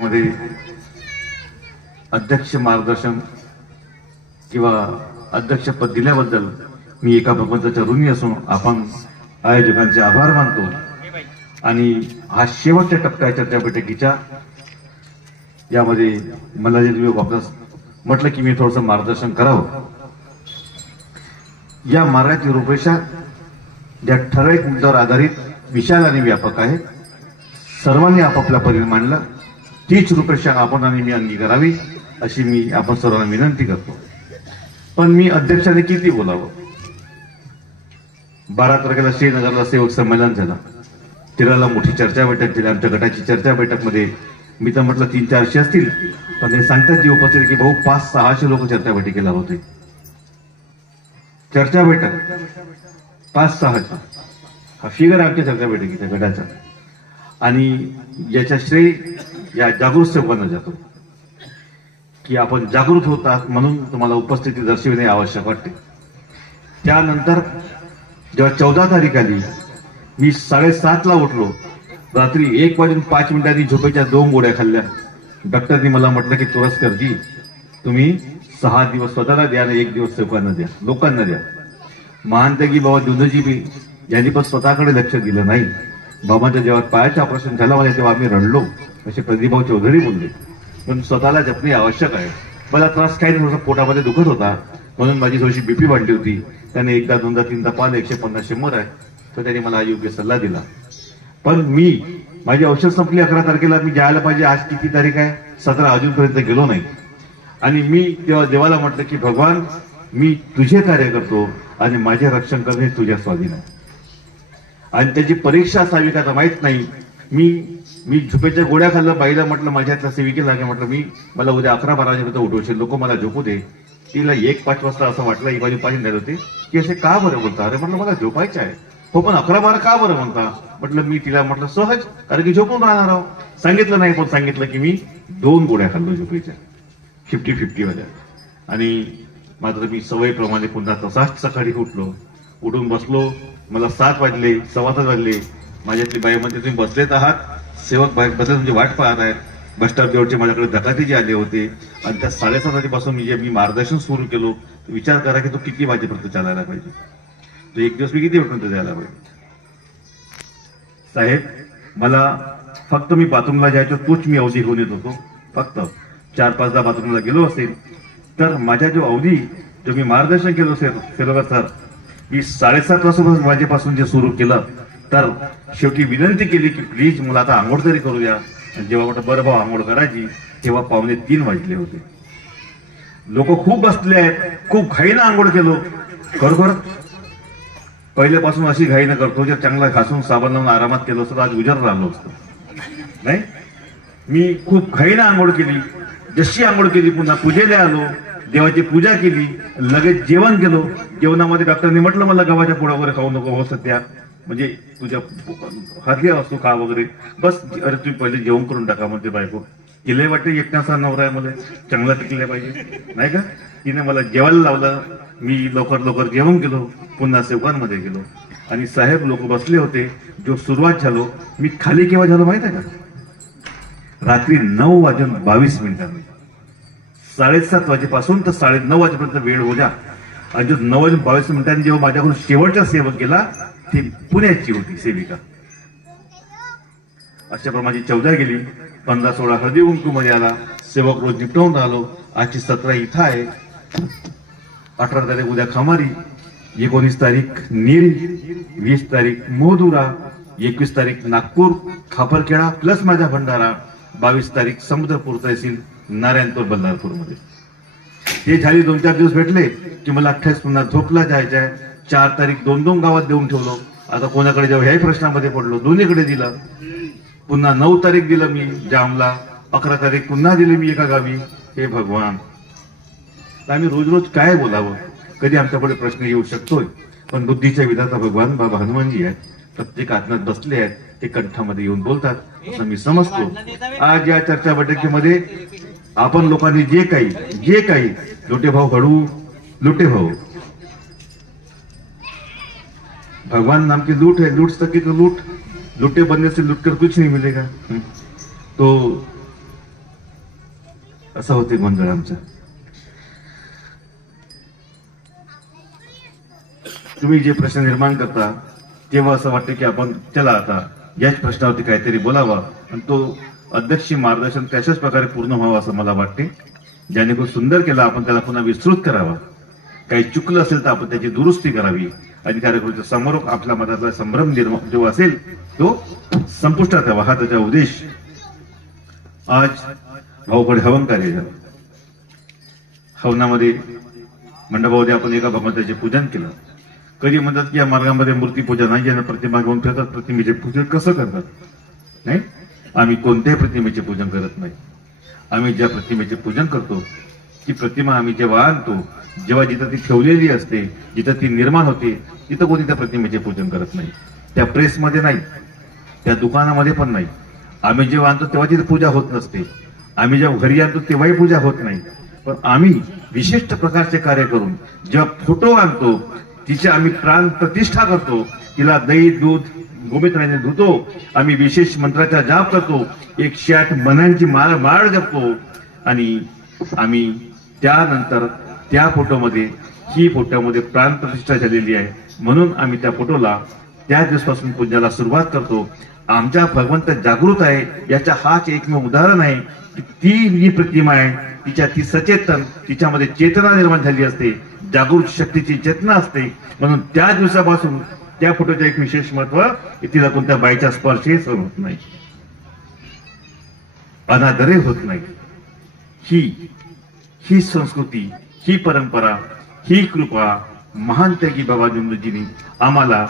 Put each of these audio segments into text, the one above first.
मध्ये अध्यक्ष मार्गदर्शन किंवा अध्यक्षपद दिल्याबद्दल मी एका भगवंताच्या ऋणी असून आपण आयोजकांचे आभार मानतो। आणि हा शेवटच्या टप्प्याच्या चर्चा बैठकीच्या यामध्ये मला जे तुम्ही वापस म्हटलं की मी थोडंसं मार्गदर्शन करावं। या मार्गाची रूपरेषा ज्या ठराविक मुद्द्यावर आधारित विशाल आणि व्यापक आहे, सर्वांनी आपापल्या परीने मांडला तीच रूपरेषा आपण आणि मी अंगीकारावी अशी मी आपण सर्वांना विनंती करतो। पण मी अध्यक्षाने किती बोलावं? 12 तारखेला श्रीनगरला सेवक संमेलन झालं, 13ला मोठी चर्चा बैठक झाली। आमच्या गटाची चर्चा बैठक मध्ये मी तर म्हटलं 300-400 असतील, पण हे सांगतात जी उपस्थित की भाऊ 500-600 लोक चर्चा बैठकीला होते। चर्चा बैठक 500-600 हा फिगर आमच्या चर्चा बैठकीच्या गटाचा, आणि याच्या श्रेय या जागृत सेवकांना जातो की आपण जागृत होतात म्हणून तुम्हाला उपस्थिती दर्शविणे आवश्यक वाटते। त्यानंतर जेव्हा 14 तारीख आली, मी 7:30ला उठलो, रात्री 1:05 झोपेच्या 2 गोळ्या खाल्ल्या। डॉक्टरनी मला म्हटलं की तुरस्करजी तुम्ही 6 दिवस स्वतःला द्या आणि 1 दिवस सेवकांना द्या, लोकांना द्या। महानतगी बाबा दुधजी बी यांनी पण स्वतःकडे लक्ष दिलं नाही। बाबांच्या जेव्हा पायाचं ऑपरेशन झालं मला तेव्हा आम्ही रडलो असे प्रदीपभाऊ चौधरी बोलले, पण स्वतःला जपणे आवश्यक आहे। मला त्रास काही थोडासा पोटामध्ये दुखत होता म्हणून माझी थोडीशी बीपी वाढली होती। त्याने 1दा 2दा 3दा पाहिलं 150-100 आहे, तर त्याने मला योग्य सल्ला दिला। पण मी माझी औषध संपली 11 तारखेला, मी जायला पाहिजे, आज किती तारीख आहे 17, अजूनपर्यंत गेलो नाही। आणि मी तेव्हा देवाला म्हटलं की भगवान मी तुझे कार्य करतो आणि माझे रक्षण करणे तुझ्या स्वाधीन आहे, आणि त्याची परीक्षा असावी का माहित नाही। मी झोपेच्या गोळ्या खाल्लं, बाईला म्हटलं माझ्यातल्या सेविकेला म्हटलं मला उद्या 11-12 वाजेपर्यंत उठवशील, लोक मला झोपू दे। तिला 1-5 वाजता असं वाटलं, एक बाजू पाहिजे झाले होते की असे का बरं बोलता? अरे म्हटलं मला झोपायचं आहे। हो पण 11-12 का बरं म्हणता? म्हटलं मी तिला म्हटलं सहज, कारण की झोपून राहणार आहो। सांगितलं नाही, पण सांगितलं की मी 2 गोळ्या खाल्लो झोपेच्या 50-50 वाल्या, आणि मात्र मी सवयीप्रमाणे पुन्हा तसाच सकाळी उठून बसलो। मला 7 वाजले, 7:15 वाजले। माझ्यातली बाई म्हणते तुम्ही बसलेत आहात, सेवक बाहेर बसले तुमची वाट पाहत आहेत। बस स्टॉप जवळचे माझ्याकडे धकातीचे आले होते, आणि त्या 7:30 वाजेपासून मी मार्गदर्शन सुरू केलो। विचार करा की तो किती वाजेपर्यंत चालायला पाहिजे, तो 1 दिवस मी किती वाजेपर्यंत जायला पाहिजे? साहेब मला फक्त मी बाथरूमला जायचो तोच मी अवधी घेऊन येत होतो। फक्त 4-5दा बाथरूमला गेलो असेल तर माझ्या जो अवधी जो मी मार्गदर्शन केलं सेवक सर, मी 7:30 वाजेपासून जे सुरू केलं, तर शेवटी विनंती केली की प्लीज मला आता आंघोळ तरी करू द्या। जेव्हा म्हटलं बरं भाऊ आंघोळ करायची, तेव्हा 2:45 वाजले होते। लोक खूप बसले आहेत, खूप घाईनं आंघोळ केलो। खरोखर पहिल्यापासून अशी घाईनं करतो, जर चांगला घासून साबण लावून आरामात केलं असतं आज उजर राहिलो असतो नाही। मी खूप घाईनं आंघोळ केली, जशी आंघोळ केली पुन्हा पूजेला आलो, देवाची पूजा केली, लगेच जेवण केलो। जेवणामध्ये डॉक्टरने म्हटलं मला गव्हाच्या पोळ्या वगैरे खाऊ नको हो सध्या, म्हणजे तुझ्या हातले असतो का वगैरे, बस अरे तुम्ही पहिले जेवण करून टाका म्हणते बायको। तिला वाटते एकट्याचा नवरा आहे, मला चांगला टिकले पाहिजे नाही का। तिने मला जेवायला लावलं, मी लवकर जेवण केलो, पुन्हा सेवकांमध्ये गेलो, आणि साहेब लोक बसले होते। जो सुरुवात झालो, मी खाली केव्हा झालो माहित आहे का? रात्री 9:22 7:30 वाजेपासून तर 9:30 वाजेपर्यंत वेळ होता, आणि जो 9:22 जेव्हा माझ्याकडून शेवटचा सेवक गेला ती पुण्याची होती सेविका। अशा प्रमाणे 14 गेली, 15-16 हळदी कुंकू मध्ये आला, सेवक रोज निपटवून राहिलो। आजची 17 इथं आहे, 18 तारीख उद्या खमारी, 19 तारीख नीर, 20 तारीख मोहदुरा, 21 तारीख नागपूर खापरखेडा प्लस माझा भंडारा, 22 तारीख समुद्रपूर तहसील नारायणपूर बल्लारपूर मध्ये। हे झाली 2-4 दिवस भेटले की मला 28 पुन्हा झोपला जायचं आहे। 4 तारीख 2 गावात देऊन ठेवलो, आता कोणाकडे जेव्हा ह्याही प्रश्नामध्ये पडलो दोन्हीकडे दिलं। पुन्हा 9 तारीख दिलं मी जामला, 11 तारीख पुन्हा दिली मी एका गावी। हे भगवान, आम्ही रोज काय बोलावं? कधी आमच्याकडे प्रश्न येऊ शकतोय, पण बुद्धीच्या विधाता भगवान बाबा हनुमानजी आहेत, प्रत्येक आत्म्यात बसले आहेत, ते कंठामध्ये येऊन बोलतात असं मी समजतो। आज या चर्चा बैठकीमध्ये आपण लोकांनी जे काही लुटे भाऊ हळू लुटे भाऊ, भगवान नाम की लूट है, लूट सके तो लूट, लुटे बनने से लुटकर कुछ नहीं मिलेगा। तो असं होते गोंधळ आमचा. तुम्ही जे प्रश्न निर्माण करता तेव्हा असं वाटतं की आपण चला आता याच प्रश्नावरती काहीतरी बोलावा आणि तो अध्यक्षी मार्गदर्शन त्याच्याच प्रकारे पूर्ण व्हावं असं मला वाटते. ज्याने खूप सुंदर केला आपण त्याला पुन्हा विस्तृत करावा. काही चुकलं असेल तर आपण त्याची दुरुस्ती करावी आणि कार्यक्रमाच्या समोर आपल्या मनातला संभ्रम निर्माण जो असेल तो संपुष्टात यावा, हा त्याचा उद्देश. आज भाऊकडे हवन कार्य झालं. हवनामध्ये मंडपामध्ये आपण एका भगवंताचे पूजन केलं. कधी म्हणतात की या मार्गामध्ये मूर्ती पूजा नाही, ज्यांना प्रतिमा घेऊन फिरतात प्रतिमेचे पूजन कसं करतात. नाही, आम्ही कोणत्याही प्रतिमेचे पूजन करत नाही. आम्ही ज्या प्रतिमेचे पूजन करतो ती प्रतिमा आम्ही जेव्हा आणतो, जेव्हा जिथं ती ठेवलेली असते, जिथं ती निर्माण होते, तिथं कोणी त्या प्रतिमेचे पूजन करत नाही. त्या प्रेसमध्ये नाही, त्या दुकानामध्ये पण नाही. आम्ही जेव्हा आणतो तेव्हा तिथे पूजा होत नसते. आम्ही जेव्हा घरी आणतो तेव्हाही पूजा होत नाही. पण आम्ही विशिष्ट प्रकारचे कार्य करून जेव्हा फोटो आणतो तिची आम्ही प्राण प्रतिष्ठा करतो, तिला दही दूध गोमित्राने धुतो, आम्ही विशेष मंत्राचा जाप करतो, 108 मनांची माळ जपतो आणि आम्ही त्यानंतर त्या फोटोमध्ये ही फोटोमध्ये प्राण प्रतिष्ठा झालेली आहे म्हणून आम्ही त्या फोटोला त्या दिवसापासून पूजनाला सुरुवात करतो. आमच्या भगवंत जागृत आहे याचा हाच एकमेव उदाहरण आहे की ती जी प्रतिमा आहे तिच्या ती सचेतन, तिच्यामध्ये चेतना निर्माण झाली असते, जागृत शक्तीची चेतना असते. म्हणून त्या दिवसापासून त्या फोटोचं एक विशेष महत्व, तिला कोणत्या बाईचा स्पर्शही सहन होत नाही, अनादरही होत नाही. ही संस्कृती, ही परंपरा, ही कृपा महान त्यागी बाबा जुमलजींनी आम्हाला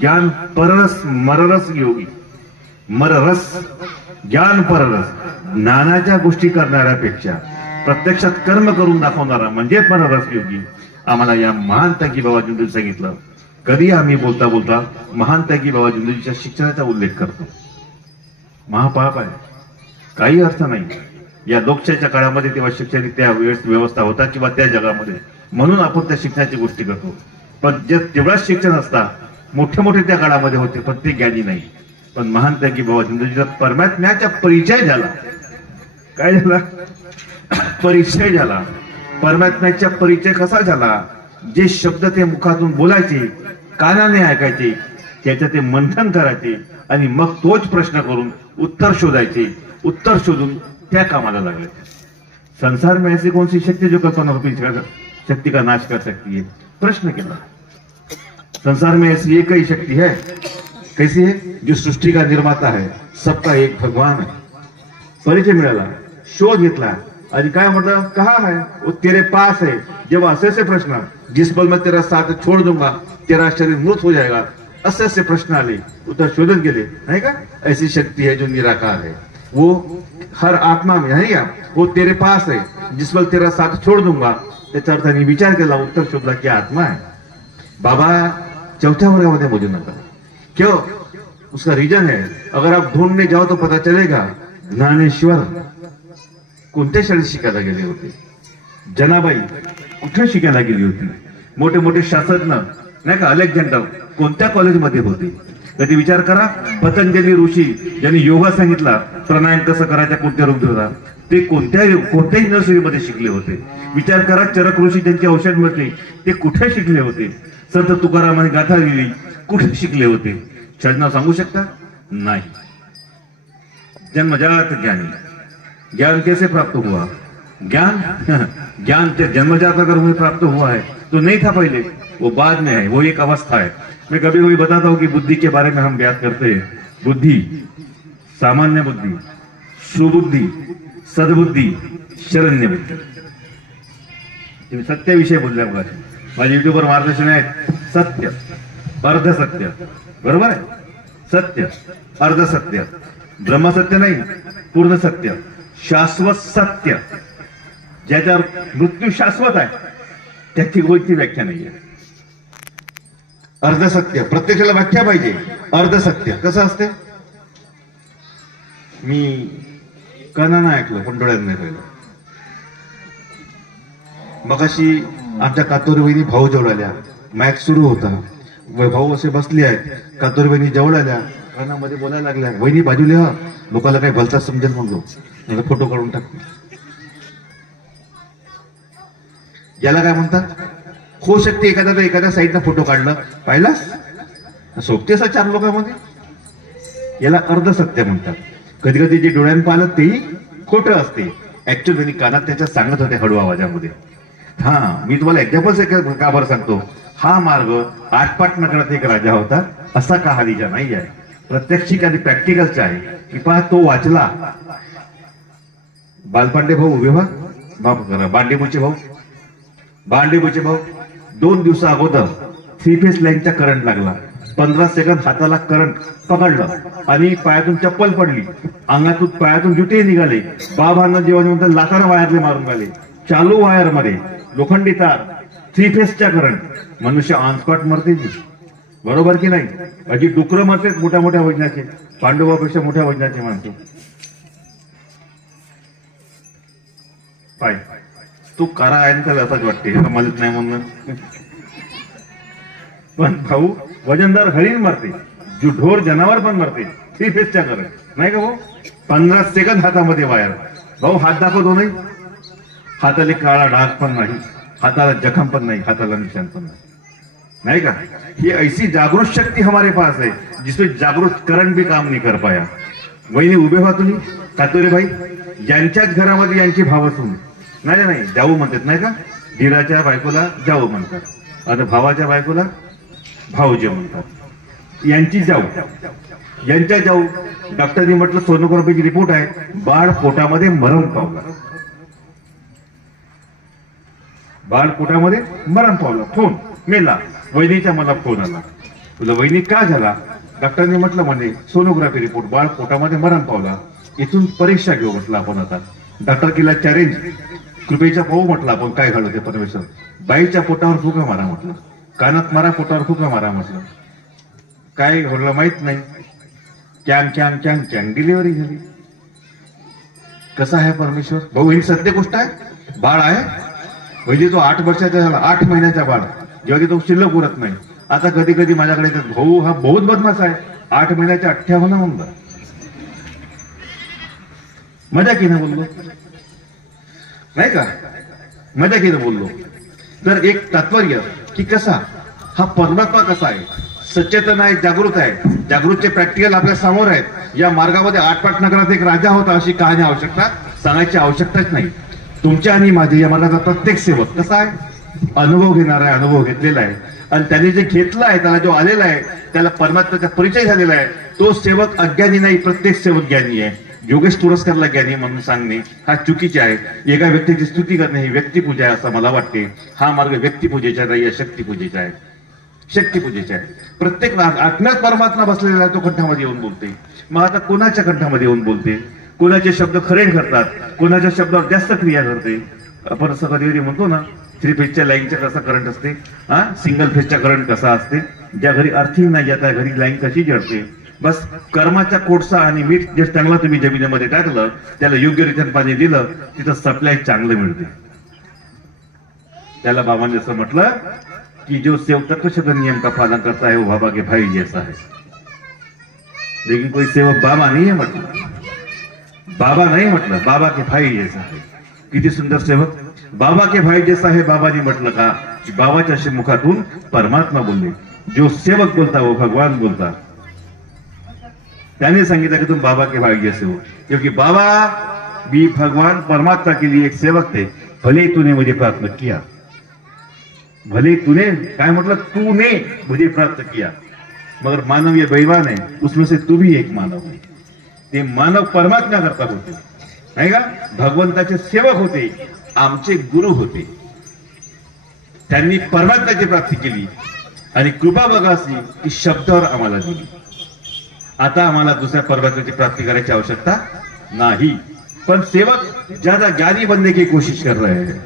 ज्ञान पररस मररस योगी, मररस ज्ञान पररस, ज्ञानाच्या गोष्टी करणाऱ्यापेक्षा प्रत्यक्षात कर्म करून दाखवणारा म्हणजे पररस योगी. आम्हाला या महान त्यागी बाबा जुमलजी सांगितलं. कधी आम्ही बोलता बोलता महान त्यागी बाबा जुमलजीच्या शिक्षणाचा उल्लेख करतो. महापाप आहे, काही अर्थ नाही. या लोकशाहीच्या काळामध्ये तेव्हा शिक्षण त्या व्यवस्था होता किंवा त्या जगामध्ये, म्हणून आपण त्या शिक्षणाची गोष्टी करतो. पण जे तेवढाच शिक्षण असता मोठे मोठे त्या काळामध्ये होते, पण ते ज्ञानी नाही. पण महान त्यागी बाबा जुमलजीचा परमात्म्याचा परिचय झाला. काय झाला? परिचय झाला. परमात्म्याचा परिचय कसा झाला? जे शब्द ते मुखातून बोलायचे, कानाने ऐकायचे, त्याचं ते मंथन करायचे आणि मग तोच प्रश्न करून उत्तर शोधायचे. उत्तर शोधून त्या कामाला लागले. संसार में ऐसी कौन सी शक्ति जो कल्पना शक्ति का नाश कर सकती है? प्रश्न केला. संसार में ऐसी एक ही शक्ति है. कैसी है? जो सृष्टि का निर्माता है, सबका एक भगवान है. परिचय मिळाला, शोध घेतला आणि काय म्हटलं? कहा है? वो तेरे पास है. जेव्हा असे प्रश्न, जिस पल मैं तेरा साथ छोड़ दूंगा तेरा शरीर मृत हो जाएगा, असे प्रश्न आले, उत्तर शोधत गेले. नाही का? ऐसी शक्ति है जो निराकार है, वो हर आत्मा में है क्या? वो तेरे पास है, जिस पल तेरा साथ छोड़ दूंगा. त्याच्या अर्थाने विचार केला, उत्तर शोधला की आत्मा है. बाबा 4थ्या वर्गामध्ये बोलू नका. क्यों? उसका रीजन है, अगर आप ढूंढने जाओ तो पता चलेगा. ज्ञानेश्वर कोणत्या शाळेत शिकायला गेले होते? जनाबाई कुठे शिकायला गेली होती? मोठे मोठे शास्त्रज्ञ नाही का, अलेक्झांडर कोणत्या कॉलेजमध्ये होते? कधी विचार करा. पतंजली ऋषी ज्यांनी योगा सांगितला, प्राणायाम कसं करायचा, कोणत्या रोग होता, ते कोणत्याही नर्सरीमध्ये शिकले होते. विचार करा. चरक ऋषी ज्यांची औषध मिळते ते कुठे शिकले होते? संत तुकारामाने गाथा लिहिली, कुठे शिकले होते? शाळेत सांगू शकता? नाही. जन्मजात ज्ञानी. ज्ञान कैसे प्राप्त हुआ? ज्ञान जन्मजात अगर उन्हें प्राप्त हुआ है तो नहीं था पहले, वो बाद में है, वो एक अवस्था है. मैं कभी कभी बताता हूं कि बुद्धि के बारे में हम बात करते हैं. बुद्धि, सामान्य बुद्धि, सुबुद्धि, सद्बुद्धी, शरण्य बुद्धी. तुम्ही सत्याविषयी बोलल्या बघा. माझ्या युट्यूबवर मार्गदर्शन आहे. सत्य, अर्ध सत्य, बरोबर आहे? सत्य, अर्ध सत्य, ब्रह्मसत्य नाही, पूर्ण सत्य, शाश्वत सत्य, ज्याच्यावर मृत्यू शाश्वत आहे त्याची कोणती व्याख्या नाहीये. अर्ध सत्य, प्रत्येकाला व्याख्या पाहिजे. अर्ध सत्य कसं असते? मी कानानं ऐकलं पण डोळ्यात नाही पाहिलं. मगाशी आमच्या कातोरी वहिनी भाऊ जवळ आल्या. मॅच सुरू होता, भाऊ असे बसले आहेत. कातोरी वहिनी जवळ आल्या कानामध्ये बोलायला लागल्या, वहिनी बाजूला हा, लोकांना काही भलताच समजेल म्हणलो, मला फोटो काढून टाकतो. याला काय म्हणतात? होऊ शकते एखाद्या साईडनं फोटो काढलं, पाहिलास सोबतेस 4 लोकांमध्ये, याला अर्धसत्य म्हणतात. कधी कधी जे डोळ्यानं पाहिलं तेही खोटं असते. ऍक्च्युअली त्यांनी कानात त्याच्या सांगत होते हळू आवाजामध्ये. हा, मी तुम्हाला एक्झाम्पल का बरं सांगतो. हा मार्ग आटपाट नगरात एक राजा होता, असा कहाणीचा नाही आहे, प्रत्यक्षिक आणि प्रॅक्टिकलचा आहे. की पहा, तो वाचला. बालपांडे भाऊ उभे व्हा, माफ करा, बांडेबुचे भाऊ 2 दिवसा अगोदर 3 फेस लाईनचा करंट लागला. 15 सेकंद हाताला करंट पकडलं आणि पायातून चप्पल पडली, अंगातून पायातून जुटे निघाले. बाबांना जेव्हा म्हणतात लाताना वायरले मारून आले. चालू वायर मध्ये लोखंडी तार, 3 फेसच्या करंट, मनुष्य ऑन स्पॉट मरते. बरोबर की नाही? अजी डुकरं मरतेच मोठ्या मोठ्या वजनाचे, पांडवापेक्षा मोठ्या वजनाचे माणसं. पाय तू करा आहे त्याला असंच वाटते, मालिक नाही म्हणून. पण भाऊ, वजनदार हरीण मरते, ढोर जनावर पण मरते 3 फेसच्या करंट, नाही का भाऊ? 15 सेकंद हातामध्ये वायर. भाऊ हात दाखवतो नाही, हाताला काळा डाग पण नाही, हाताला जखम पण नाही, हाताला निशान पण नाही का? ये ऐसी जागरूक शक्ति हमारे पास है जिसमें जागरूक करंट भी काम नहीं कर पाया. वहिनी उभे व्हा तुम्ही, कातोरे भाई, यांच्याच घरामध्ये यांची भाव असून नाही जाऊ म्हणतात, नाही का? धीराच्या बायकोला जाऊ म्हणतात आणि भावाच्या बायकोला भाऊजे म्हणतात. यांची जाऊ, यांच्या जाऊ. डॉक्टरनी म्हटलं सोनोग्राफीची रिपोर्ट आहे, बाळ पोटामध्ये मरण पावला. बाळ पोटामध्ये मरण पावला. फोन मेला. वहिनीचा मला फोन आला, तुला वहिनी का झाला? डॉक्टरने म्हटलं म्हणे सोनोग्राफी रिपोर्ट, बाळ पोटामध्ये मरण पावला. इथून परीक्षा घेऊ म्हटलं आपण आता. डॉक्टर केला चॅलेंज, कृपेचा पाहू म्हटलं आपण काय घालू ते परमेश्वर. बाईच्या पोटावर फुका मारा म्हटलं, कानात मारा, पोटावर फुका मारा म्हटलं. काय घडलं माहित नाही. कॅंग कॅंग कॅंग कॅंग डिलिव्हरी झाली. कसा आहे परमेश्वर? भाऊ, ही सत्य गोष्ट आहे. बाळ आहे म्हणजे तो 8 वर्षाचा झाला, 8 महिन्याचा बाळ, जेव्हा की तो शिल्लक उरत नाही. आता कधी कधी माझ्याकडे भाऊ हा बहुत बदमाश आहे, 8 महिन्याच्या 58 होऊन जा. मजा की ना बोललो, नाही का? मजा की ना बोललो. तर एक तात्पर्य की कसा हा परमात्मा कसा आहे, सचेतन आहे, जागृत आहे. जागृतचे प्रॅक्टिकल आपल्या समोर आहेत. या मार्गामध्ये आटपाट नगरात एक राजा होता, अशी कहाणी आवश्यकता सांगायची आवश्यकताच नाही. तुमच्या आणि माझे या मार्गाचा प्रत्येक सेवक कसा आहे, अनुभव घेणारा आहे, अनुभव घेतलेला आहे. आणि त्याने जे घेतला आहे, त्याला जो आलेला आहे, त्याला परमात्म्याचा परिचय झालेला आहे. तो सेवक अज्ञानी नाही, प्रत्येक सेवक ज्ञानी आहे. योगेश तुरस्करला ज्ञानी म्हणून सांगणे हा चुकीचे आहे. एका व्यक्तीची स्तुती करणे ही व्यक्तिपूजा आहे असं मला वाटते. हा मार्ग व्यक्तिपूजेचा नाही, शक्तिपूजेचा आहे. शक्तिपूजेचा आहे. प्रत्येक आत्म्यात परमात्मा बसलेला आहे, तो कंठामध्ये येऊन बोलते. मग आता कोणाच्या कंठामध्ये येऊन बोलते? कोणाचे शब्द खरे ठरतात, कोणाच्या शब्दावर जास्त क्रिया करते. आपण असं कधी म्हणतो ना, 3 फेजच्या लाईनचा कसा करंट असते, हा सिंगल फेजचा करंट कसा असते. ज्या घरी अर्थिंग नाही, ज्या त्या घरी लाईन कशी जळते. बस कर्माचा कोळसा आणि मीठ जे चांगला तुम्ही जमिनीमध्ये टाकलं, त्याला योग्य रीतीने पाणी दिलं, तिथं सप्लाय चांगलं मिळते. त्याला बाबांनी असं म्हटलं की जो सेवक तत्वशब्द नियम का पालन करता है वो बाबा के भाई जैसा है. लेकिन कोई सेवक बाबा नहीं है म्हटलं, बाबा नाही म्हटलं, बाबा के भाई जैसा है. किती सुंदर सेवक, बाबा के भाई जैसा है. बाबांनी म्हटलं का की बाबाच्या मुखातून परमात्मा बोलले. जो सेवक बोलता वो भगवान बोलता. त्याने सांगितलं की तुम बाबा के भाई जैसे हो, क्योंकि बाबा भी भगवान परमात्मा के लिए एक सेवक थे. भले तूने मुझे प्राप्त किया, भले तूने काय म्हटलं, तूने मुझे प्राप्त किया, मगर मानव ये बेईमान है, उसमें से तू भी एक मानव है. ते मानव परमात्मा करता होते, नाही का? भगवंताचे सेवक होते, आमचे गुरु होते. त्यांनी परमात्म्याची प्राप्ती केली आणि कृपा बघा अशी की शब्दावर आम्हाला दिली. आता आम्हाला दुसऱ्या परमात्म्याची प्राप्ती करायची आवश्यकता नाही. पण सेवक ज्यादा ज्ञानी बनने की कोशिश कर रहे हैं.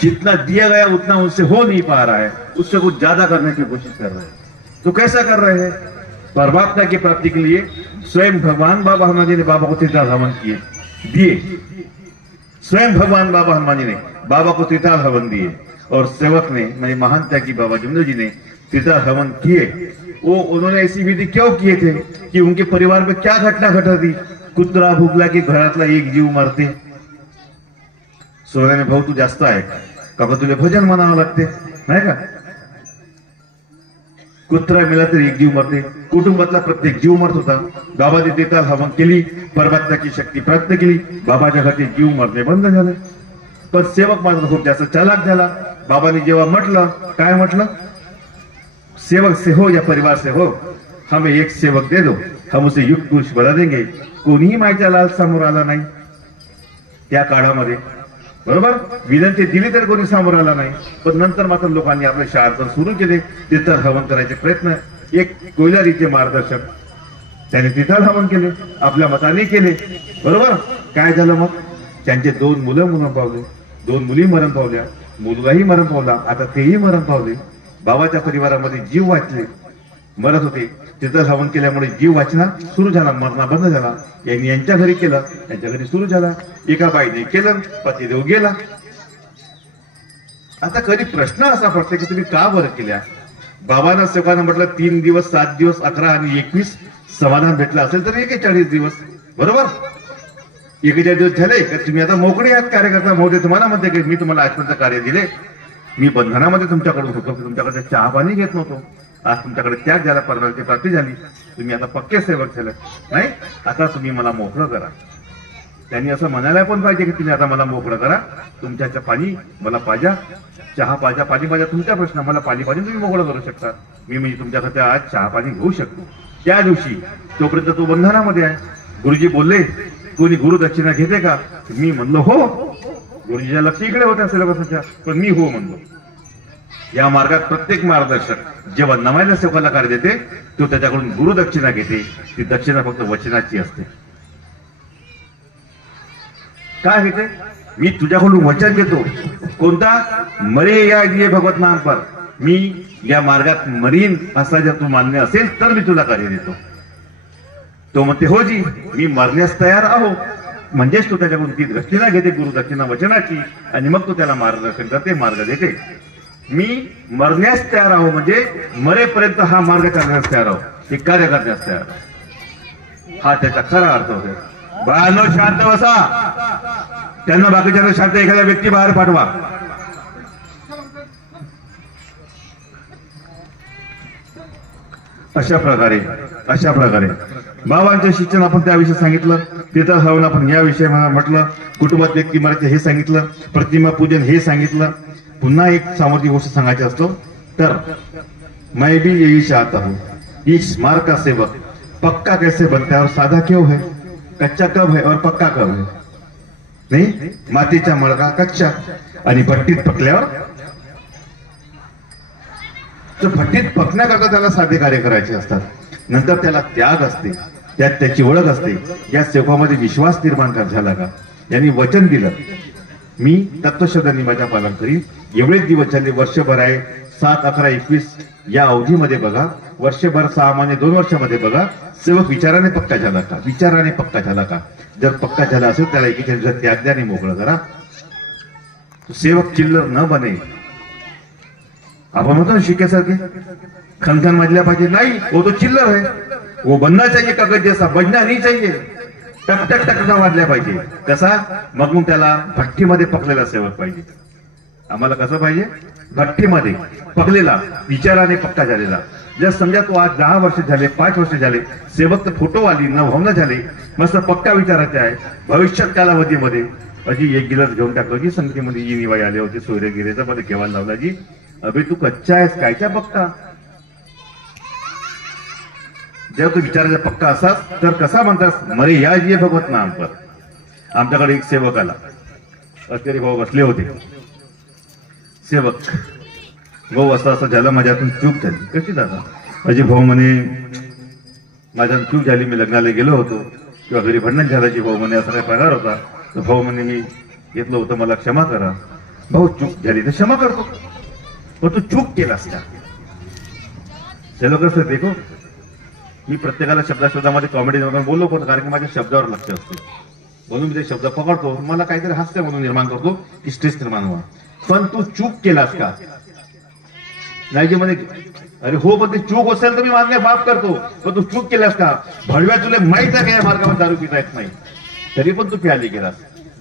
जितना दिया गया उतना उनसे हो नहीं पा रहा है, उससे कुछ ज्यादा करने की कोशिश कर रहे हैं. तो कैसा कर रहे हैं? परमात्मा की प्राप्ति के लिए स्वयं भगवान बाबा हनुमान जी ने बाबा को त्रिकाल हवन दिए. स्वयं भगवान बाबा हनुमान जी ने बाबा को त्रिकाल हवन दिए और सेवक ने, मेरे महान त्यागी बाबा जुमलो जी ने त्रिकाल हवन किए. वो उन्होंने ऐसी विधि क्यों किए थे कि उनके परिवार में क्या घटना घटत थी? कुत्रा भुकला की घरातला एक जीव मरते. सोन्याने भाऊ तू जास्त आहे का तुला भजन म्हणावं लागते नाही का? कुत्रा मेला तर एक जीव मरते. कुटुंबातला प्रत्येक जीव मरत होता. बाबाने देता हवन केली, परमात्म्याची शक्ती प्राप्त केली, बाबाच्या घरचे जीव मरणे बंद झाले. पण सेवक मात्र खूप जास्त चालाक झाला. बाबांनी जेव्हा म्हटलं, काय म्हटलं? सेवक से हो या परिवार से हो, हमें एक सेवक दे दो, हम उसे युक्त पुरुष बना देंगे. कोणीही मायच्या लाल समोर आला नाही त्या काळामध्ये. बरोबर, विनंती दिली तर कोणी समोर आला नाही. पण नंतर मात्र लोकांनी आपले शाळातून सुरू केले. तिथं हवन करायचे प्रयत्न. एक कोयलारीचे मार्गदर्शक त्याने तिथं हवन केले, आपल्या मताने केले. बरोबर, काय झालं मग? त्यांचे 2 मुलं मरण पावले, 2 मुली मरण पावल्या, मुलगाही मरण पावला, आता तेही मरण पावले. बाबाच्या परिवारामध्ये जीव वाचले, मरत होते. तिथं हवन केल्यामुळे जीव वाचना सुरू झाला, मरणा बंद झाला. यांनी यांच्या घरी केलं, यांच्या घरी सुरू झाला. एका बाईने केलं, पतिदेव गेला. आता कधी प्रश्न असा पडतो की तुम्ही का बरं केल्या? बाबांना सेवकांना म्हटलं 3 दिवस, 7 दिवस, 11 आणि 21 समाधान भेटलं असेल तर 41 दिवस. बरोबर, 41 दिवस झाले का तुम्ही आता मोकळे आहात कार्यकर्ता महोदय. तुम्हाला म्हणते की मी तुम्हाला आजपर्यंत कार्य दिले, मी बंधनामध्ये तुमच्याकडून होतो, तुमच्याकडे चहा पाणी घेत नव्हतो. आज तुमच्याकडे त्याग झाला, परमात्म्याची प्राप्ती झाली, तुम्ही आता पक्के सेवक झाले नाही. आता तुम्ही मला मोकळं करा. त्यांनी असं म्हणायला पण पाहिजे की तुम्ही आता मला मोकळं करा, तुमच्याचं पाणी मला पाजा, चहा पाजा, पाणी पाजा तुमचा प्रश्न, मला पाणी पाणी तुम्ही मोकळं करू शकता. मी म्हणजे तुमच्याकडे आज चहा पाणी घेऊ शकतो. त्या दिवशी तोपर्यंत तो बंधनामध्ये आहे. गुरुजी बोलले कोणी गुरु दक्षिणा घेते का? मी म्हणलो हो. गुरुजीच्या लक्ष इकडे होत्या सिलेबसच्या, पण मी हो म्हणलो. या मार्गात प्रत्येक मार्गदर्शक जेव्हा नव्याने सेवकाला कार्य देते तो त्याच्याकडून गुरुदक्षिणा घेते. ती दक्षिणा फक्त वचनाची असते. काय घेते? मी तुझ्याकडून वचन घेतो. कोणता? मरे या ये भगवत नाम पर. मी या मार्गात मरीन असा जर तू मान्य असेल तर मी तुला कार्य देतो. तो म्हणते हो जी, मी मरण्यास तयार आहो. म्हणजेच तो त्याच्याकडून ती दक्षिणा घेते, गुरुदक्षिणा वचनाची, आणि मग तो त्याला मार्गदर्शन करते, मार्ग देते. मी मरण्यास तयार आहो म्हणजे मरेपर्यंत हा मार्ग करण्यास तयार आहो, हे कार्य करण्यास तयार आहो, हा त्याचा खरा अर्थ होतो. बाळांनो शांत बसा. त्यांना बाकीच्या शांत, एखाद्या व्यक्ती बाहेर पाठवा. अशा प्रकारे बाबांचं शिक्षण आपण त्याविषयी सांगितलं. तिथं हवन आपण याविषयी म्हटलं. कुटुंबात व्यक्ती मराठी हे सांगितलं. प्रतिमा पूजन हे सांगितलं. पुन्हा एक सामर्थ्य गोष्ट सांगायची असतो तर मैं भी यही चाहता हूं, इस मार्ग का सेवक पक्का कैसे बनता है और साधा क्यों है, कच्चा कब है और पक्का कब है. नाही, मातीचा मडका कच्चा आणि भट्टीत पकल्यावर, तर भट्टीत पकण्याकरता त्याला साधे कार्य करायचे असतात. नंतर त्याला त्याग असते, त्यात त्याची ओळख असते. या सेवकामध्ये विश्वास निर्माण झाला का? यांनी वचन दिलं मी तत्वशब्द नियमाच्या पालन करीन. एवढेच दिवस झाले, वर्षभर आहे. 7, 11, 21 या अवधीमध्ये बघा, वर्षभर 6 महिने 2 वर्षामध्ये बघा, सेवक विचाराने पक्का झाला का? विचाराने पक्का झाला का? जर पक्का झाला असेल त्याला एकेच्या दिवसात त्याग द्या आणि मोकळं करा. सेवक चिल्लर न बने. आपण म्हणतो ना शिक्यासारखे खनखन मजल्या पाहिजे, नाही, वो तो चिल्लर है, वो बनना चाहिए कागज जैसा, बजना नहीं चाहिए. टक टक टक वाजल्या पाहिजे. कसा? मग त्याला भट्टीमध्ये पकलेला सेवक पाहिजे. आम्हाला कसं पाहिजे? भट्टीमध्ये पकलेला, विचाराने पक्का झालेला. जर समजा तो आज 10 वर्ष झाले, 5 वर्ष झाले, सेवक तर फोटो आली न भावना झाले, मस्त पक्का विचारायचे आहे. भविष्यात कालावधीमध्ये अजी एक गिलास घेऊन टाकलो जी संगतीमध्ये जी निवाई आले होते, सोयरेगिरीचा मध्ये केव्हा लावला जी, अभि तू कच्चा आहेस कायच्या पक्का. जेव्हा तू विचारायचा पक्का असास तर कसा म्हणतास मरे या ये भगवत नाम पर. आमच्याकडे एक सेवक आला, अत्यारी भाऊ बसले होते. सेवक भाऊ असं असं झालं, माझ्यातून चूक झाली. कशी दादा? अजय भाऊ म्हणे माझ्यातून चूक झाली, मी लग्नाला गेलो होतो किंवा घरी भांडण झाल्याची. भाऊ म्हणे असा काय पगार होता, तर भाऊ म्हणे मी घेतलं होतं, मला क्षमा करा. भाऊ चूक झाली तर क्षमा करतो, पण तू चूक केलास का? चलो कसं देखो, मी प्रत्येकाला शब्दामध्ये कॉमेडी बोललो पण, कारण की माझ्या शब्दावर लक्ष असते म्हणून मी ते शब्द पकडतो. मला काहीतरी हास्य म्हणून निर्माण करतो की स्ट्रेस निर्माण व्हा. पण तू चूक केलास का? नाही जे मध्ये अरे हो, पण ती चूक असेल तर मी मान्य माफ करतो, पण तू चूक केलास का? भडव्या, तुला माहित आहे का या मार्गावर दारू पिता येत नाही, तरी पण तू प्याली गेलास.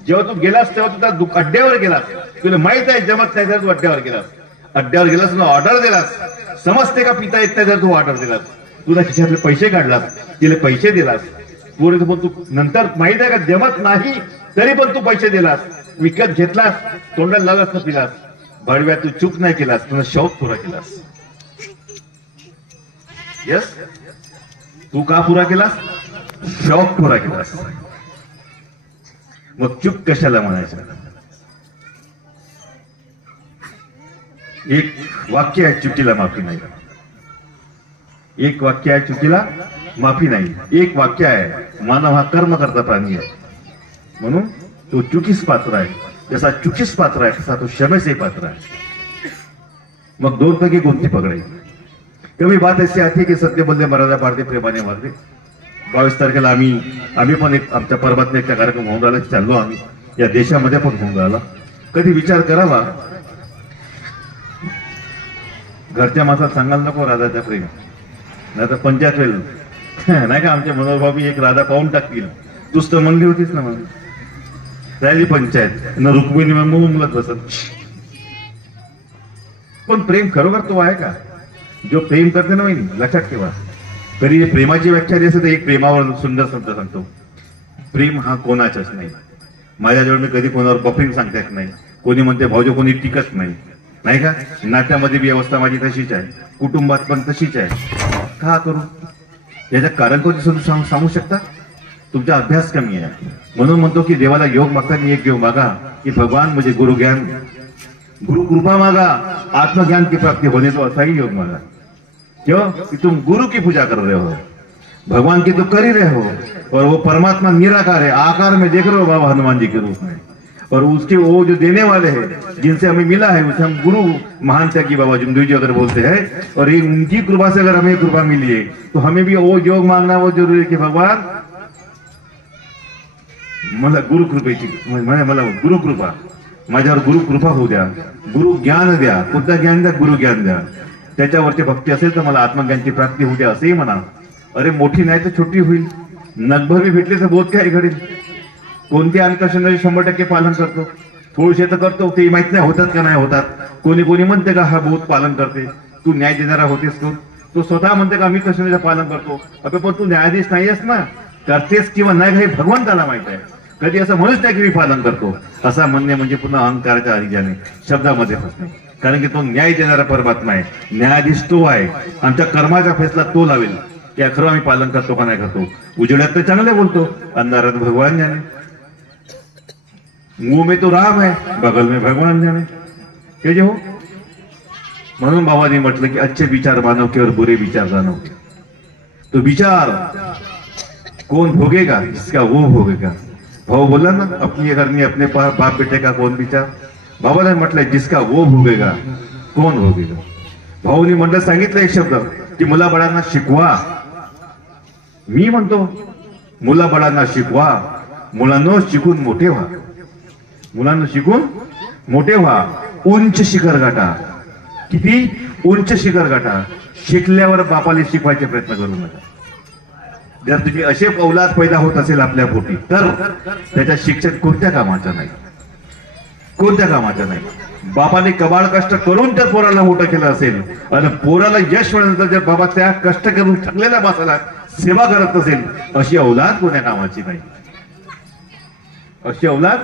जेव्हा तू गेलास तेव्हा तू त्या अड्ड्यावर गेलास, तुला माहित आहे जमत नाही तर तू अड्ड्यावर गेलास ना, ऑर्डर दिलास. समजते का पिता येत नाही तर तू ऑर्डर दिलास. तुला खिशातले पैसे काढलास, तिला पैसे दिलास. पुढे पण तू नंतर माहित आहे का जमत नाही तरी पण तू पैसे दिलास, विकत घेतलास, तोंडाला लावलास ना पिलास. भडव्या, तू चूक नाही केलास, तुला शौक पुरा केलास. यस, तू का पुरा केलास? शौक पुरा केलास. मग चूक कशाला म्हणायचं? एक वाक्य आहे, चुकीला माफी नाही. एक वाक्य आहे, चुकीला माफी नाही. एक वाक्य आहे, मानव हा कर्म करता प्राणी आहे, म्हणून तो चुकीस पात्र आहे. जसा चुकीस पात्र आहे तसा तो क्षमेचे पात्र आहे. मग दोन पैकी कोणती पकडायची? कमी बात ऐसी आती की सत्य बोलले मर्यादा पाळते, प्रेमाने मारते. 22 तारखेला आम्ही पण एक आमच्या पर्वतने एक कार्यक्रम होऊन राहिला, चाललो आम्ही, या देशामध्ये पण होऊन राहिला. कधी विचार करावा, घरच्या माणसाला सांगायला नको राधाच्या प्रेम, नाही तर पंचायत वेळ नाही का. आमच्या मनोभावी एक राधा पाहून टाकतील. तूच तर म्हणली होतीस ना, मग राहिली पंचायत न रुक्मिणी मुलत बसत. पण प्रेम खरोखर तो आहे का जो प्रेम करते ना? लक्षात ठेवा, तरी प्रेमाची व्याख्या जी असते तर एक प्रेमावर सुंदर शब्द सांगतो. प्रेम हा कोणाचाच नाही. माझ्याजवळ मी कधी कोणावर बफरिंग सांगता येत नाही. कोणी म्हणते भाऊजी, कोणी टिकत नाही, नाही का. नाट्यामध्ये बी अवस्था माझी तशीच आहे, कुटुंबात पण तशीच आहे. का करू? याचं कारण कोणते सांगू शकता? तुमचा अभ्यास कमी आहे. म्हणून म्हणतो की देवाला योग मागताना एक योग मागा की भगवान मुझे गुरु ज्ञान, गुरु कृपा मागा, आत्मज्ञान की प्राप्ति होने तो ऐसा ही योग मागा. क्यों? कि तुम गुरु की पूजा कर रहे हो, भगवान की तो कर ही रहे हो, और वो परमात्मा निराकार है, आकार में देख रहे हो बाबा हनुमान जी के रूप में. और उसके वो जो देने वाले हैं जिनसे हमें मिला है उसे हम गुरु महान त्यागी बाबा जुमदेव जी अगर बोलते हैं. और ये उनकी कृपा से अगर हमें कृपा मिली है तो हमें भी वो योग मांगना वो जरूरी है की भगवान मला गुरु कृपेची, मला गुरु कृपा, माझ्यावर गुरु कृपा होऊ द्या, गुरु ज्ञान द्या. कोणतं ज्ञान द्या? गुरु ज्ञान द्या. त्याच्यावरची भक्ती असेल तर मला आत्मज्ञानची प्राप्ती होऊ द्या, असंही म्हणा. अरे मोठी नाही तर छोटी होईल, नगभर भेटले तर बोध काय घडेल. कोणते आंतरशनाचे 100% पालन करतो, थोडेसे तर करतो, ते माहित नाही होतात का नाही होतात. कोणी म्हणते का हा बोध पालन करते, तू न्याय देणारा होतेस तो स्वतः म्हणते का मी तशनाचं पालन करतो. अबे पण तू न्यायाधीश नाहीयेस ना, करतेस किंवा नाही हे भगवंताला माहित आहे. कधी असं म्हणूच नाही की मी पालन करतो, असा म्हणणे म्हणजे पुन्हा अहंकाराच्या हरिजाने शब्दामध्ये फसणे. कारण की तो न्याय देणारा परमात्मा आहे, न्यायाधीश तो आहे. आमच्या कर्माचा फैसला तो लावेल की खरं आम्ही पालन करतो का नाही करतो. उजेडात तर चांगले बोलतो, अंधारात भगवान जाणे. मुंह में तो राम है, बगल में भगवान जाने. हे जे हो, म्हणून बाबांनी म्हटलं की अच्छे विचार मानव के और बुरे विचार जानो. तो विचार कौन भोगेगा? जिसका वो भोगेगा. भाऊ बोला ना, अपनी करनी अपने बाप बेटे का कौन विचार. बाबाने म्हटलंय जिसका वो भोगेगा कौन भोगेगा. भाऊनी म्हटलं, सांगितलं एक शब्द की मुलाबाळांना शिकवा. मी म्हणतो मुलाबाळांना शिकवा, मुलांना शिकून मोठे व्हा, मुलांना शिकून मोठे व्हा. उंच शिखर गाठा. किती उंच शिखर गाठा. शिकल्यावर बापाला शिकवायचे प्रयत्न करू नका. जर तुम्ही असे औलाद पैदा होत असेल आपल्या पोटी तर त्याच्या शिक्षण कोणत्या कामाचं नाही, कोणत्या कामाचं नाही. बापाने कबाड कष्ट करून त्या पोराला मोठं केलं असेल आणि पोराला यश मिळाल्यानंतर जर बाबा त्या कष्ट करून थकलेल्या बापाला सेवा करत असेल, अशी औलाद कोण्या कामाची नाही. अशी औलाद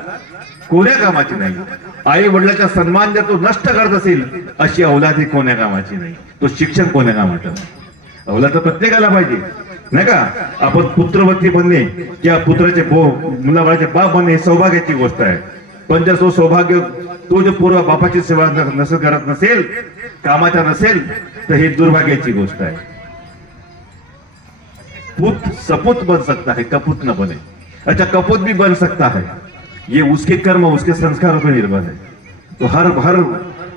कोण्या कामाची नाही. आई वडिलांचा सन्मान जर तो नष्ट करत असेल, अशी औलाद ही कोण्या कामाची नाही. तो शिक्षण कोण्या कामाचं नाही. औलाद तर प्रत्येकाला पाहिजे, नाही का. आपण पुत्रवती बनणे किंवा पुत्राचे मुलाबाळाचे बाप बनणे ही सौभाग्याची गोष्ट आहे. पण जर तो सौभाग्य तो जो पूर्व बापाची सेवा नसेल करत नसेल, कामाचा नसेल, तर ही दुर्भाग्याची गोष्ट आहे. पुत सपूत बन सकता है, कपूत न बने. अच्छा, कपूत भी बन सकता है, ये उसके कर्म उसके संस्कारों पर निर्भर है. तो हर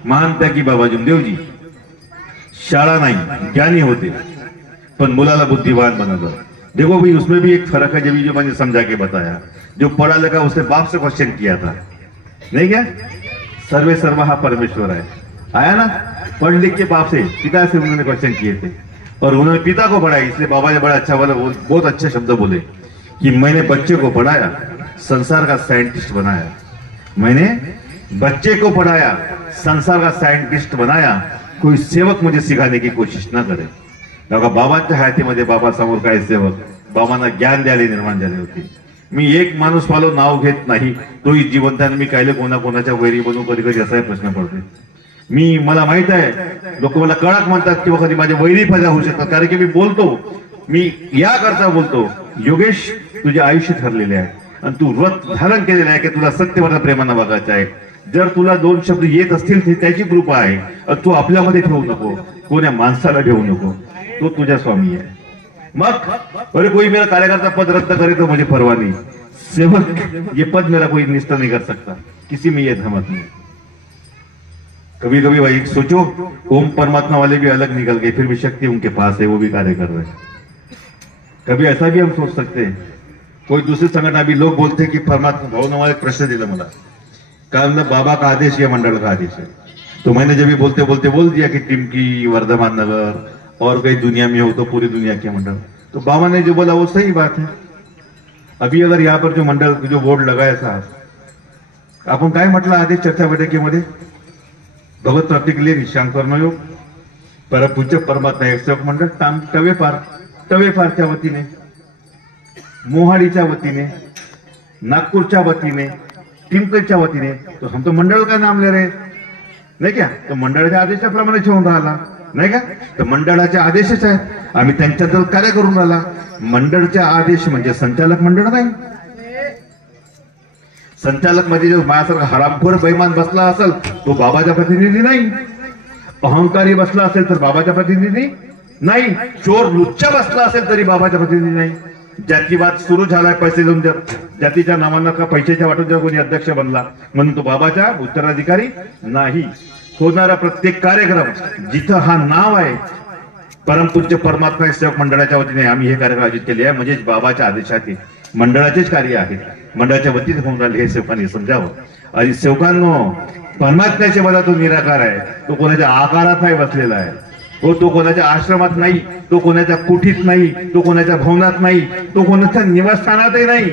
महान त्यागी बाबा जुमदेव जी शाळा नहीं ज्ञानी होते, पण मुलाला बुद्धिवान बनाता. देखो भाई, उसमें भी एक फर्क है. जब जो मैंने समझा के बताया, जो पढ़ा लिखा उसने बाप से क्वेश्चन किया था, नहीं क्या सर्वे सर्वा हा परमेश्वर है, आया ना. पढ़ लिख के बाप से पिता से उन्होंने क्वेश्चन किए थे और उन्होंने पिता को पढ़ाया, इसलिए बाबा ने बड़ा अच्छा वाला बहुत अच्छे शब्द बोले कि मैंने बच्चे को पढ़ाया, संसार का साइंटिस्ट बनाया। मैंने बच्चे को पढ़ाया, संसार का सायंटिस्ट बनाया। कोई सेवक मुझे सिखाने की कोशिश ना करे. बघा बाबांच्या हातीमध्ये बाबासमोर काय सेवक, बाबांना ज्ञान द्यायला निर्माण झाले होते. मी एक माणूस पालो नाव घेत नाही, तोही जिवंत आहे. मी कायले कोणाकोणाच्या वैरी बनू कधी कधी असा प्रश्न पडते. मी मला माहित आहे लोक मला कडक म्हणतात किंवा कधी माझे वैरी पैदा होऊ शकतात, कारण की मी बोलतो, मी या करता बोलतो. योगेश तुझे आयुष्य ठरलेले आहे आणि तू व्रत धारण केलेलं आहे की तुला सत्यवरला प्रेमानं बघायचं आहे. जर तुला दोन शब्द येत असतील तर त्याची कृपा आहे. तू आपल्यामध्ये ठेवू नको, कोण्या माणसाला ठेवू नको, तो तुझा स्वामी आहे. मग अरे कोई मेरा कार्यकर्ता पद रद्द करे तो मुझे परवाह नहीं, सेवक ये पद मेरा कोई निष्ठा नहीं कर सकता, किसी में ये धमक नहीं. कभी कभी भाई सोचो, ओम परमात्मा वाले भी अलग निकल गए, फिर भी शक्ति उनके पास है, वो भी कार्य कर रहे हैं. कभी ऐसा भी हम सोच सकते हैं. कोई दूसरी संगठन अभी लोग बोलते हैं कि परमात्मा भाव ने एक प्रश्न दिला मला, कारण बाबा का आदेश या मंडल का आदेश है. तो मैंने जब भी बोलते बोलते बोल दिया कि टिमकी, वर्धमान नगर और कहीं दुनिया में हो तो पूरी दुनिया के मंडल. तो बाबा ने जो बोला वो सही बात है. अभी अगर यहाँ पर जो मंडल जो बोर्ड लगाया साहब, आपण काय म्हटलं आधी चर्चा बैठकीमध्ये, भगवत प्राप्ती के लिए निशांक कर्मयोग परमपूज्य परमात्मा एक सेवक मंडळ तवेफारच्या वतीने, मोहाडीच्या वतीने, नागपूरच्या वतीने, टिमकेच्या वतीने, तो हम तो मंडळ का नाम ले रहे नाही क्या, तो मंडळाच्या आदेशाप्रमाणे ठेवून राहिला नाही का. तर मंडळाचे आदेशच आहेत, आम्ही त्यांच्याबद्दल कार्य करून राहिला. मंडळचे आदेश म्हणजे संचालक मंडळ नाही. संचालक मध्ये जो माझ्यासारखा हरामखोर बैमान बसला असेल तो बाबाचा प्रतिनिधी नाही. अहंकारी बसला असेल तर बाबाचा प्रतिनिधी नाही. चोर लुच्चा बसला असेल तरी बाबाचा प्रतिनिधी नाही. जातीवाद सुरू झालाय, पैसे देऊन जातीच्या नावांना का पैशाच्या वाटून जर कोणी अध्यक्ष बनला म्हणून तो बाबाचा उत्तराधिकारी नाही. होणारा प्रत्येक कार्यक्रम जिथं हा नाव आहे परमपूज्य परमात्मा सेवक मंडळाच्या वतीने आम्ही हे कार्यक्रम आयोजित केले आहे, म्हणजे बाबाच्या आदेशाने मंडळाचेच कार्य आहे, मंडळाच्या वतीने होऊन राहिले हे सेवकांनी समजावं. आणि सेवकांनो, परमात्म्याच्या मला तो निराकार आहे, तो कोणाच्या आकारात नाही बसलेला आहे, तो कोणाच्या आश्रमात नाही, तो कोणाच्या कुठीत नाही, तो कोणाच्या भवनात नाही, तो कोणाच्या निवासस्थानातही नाही,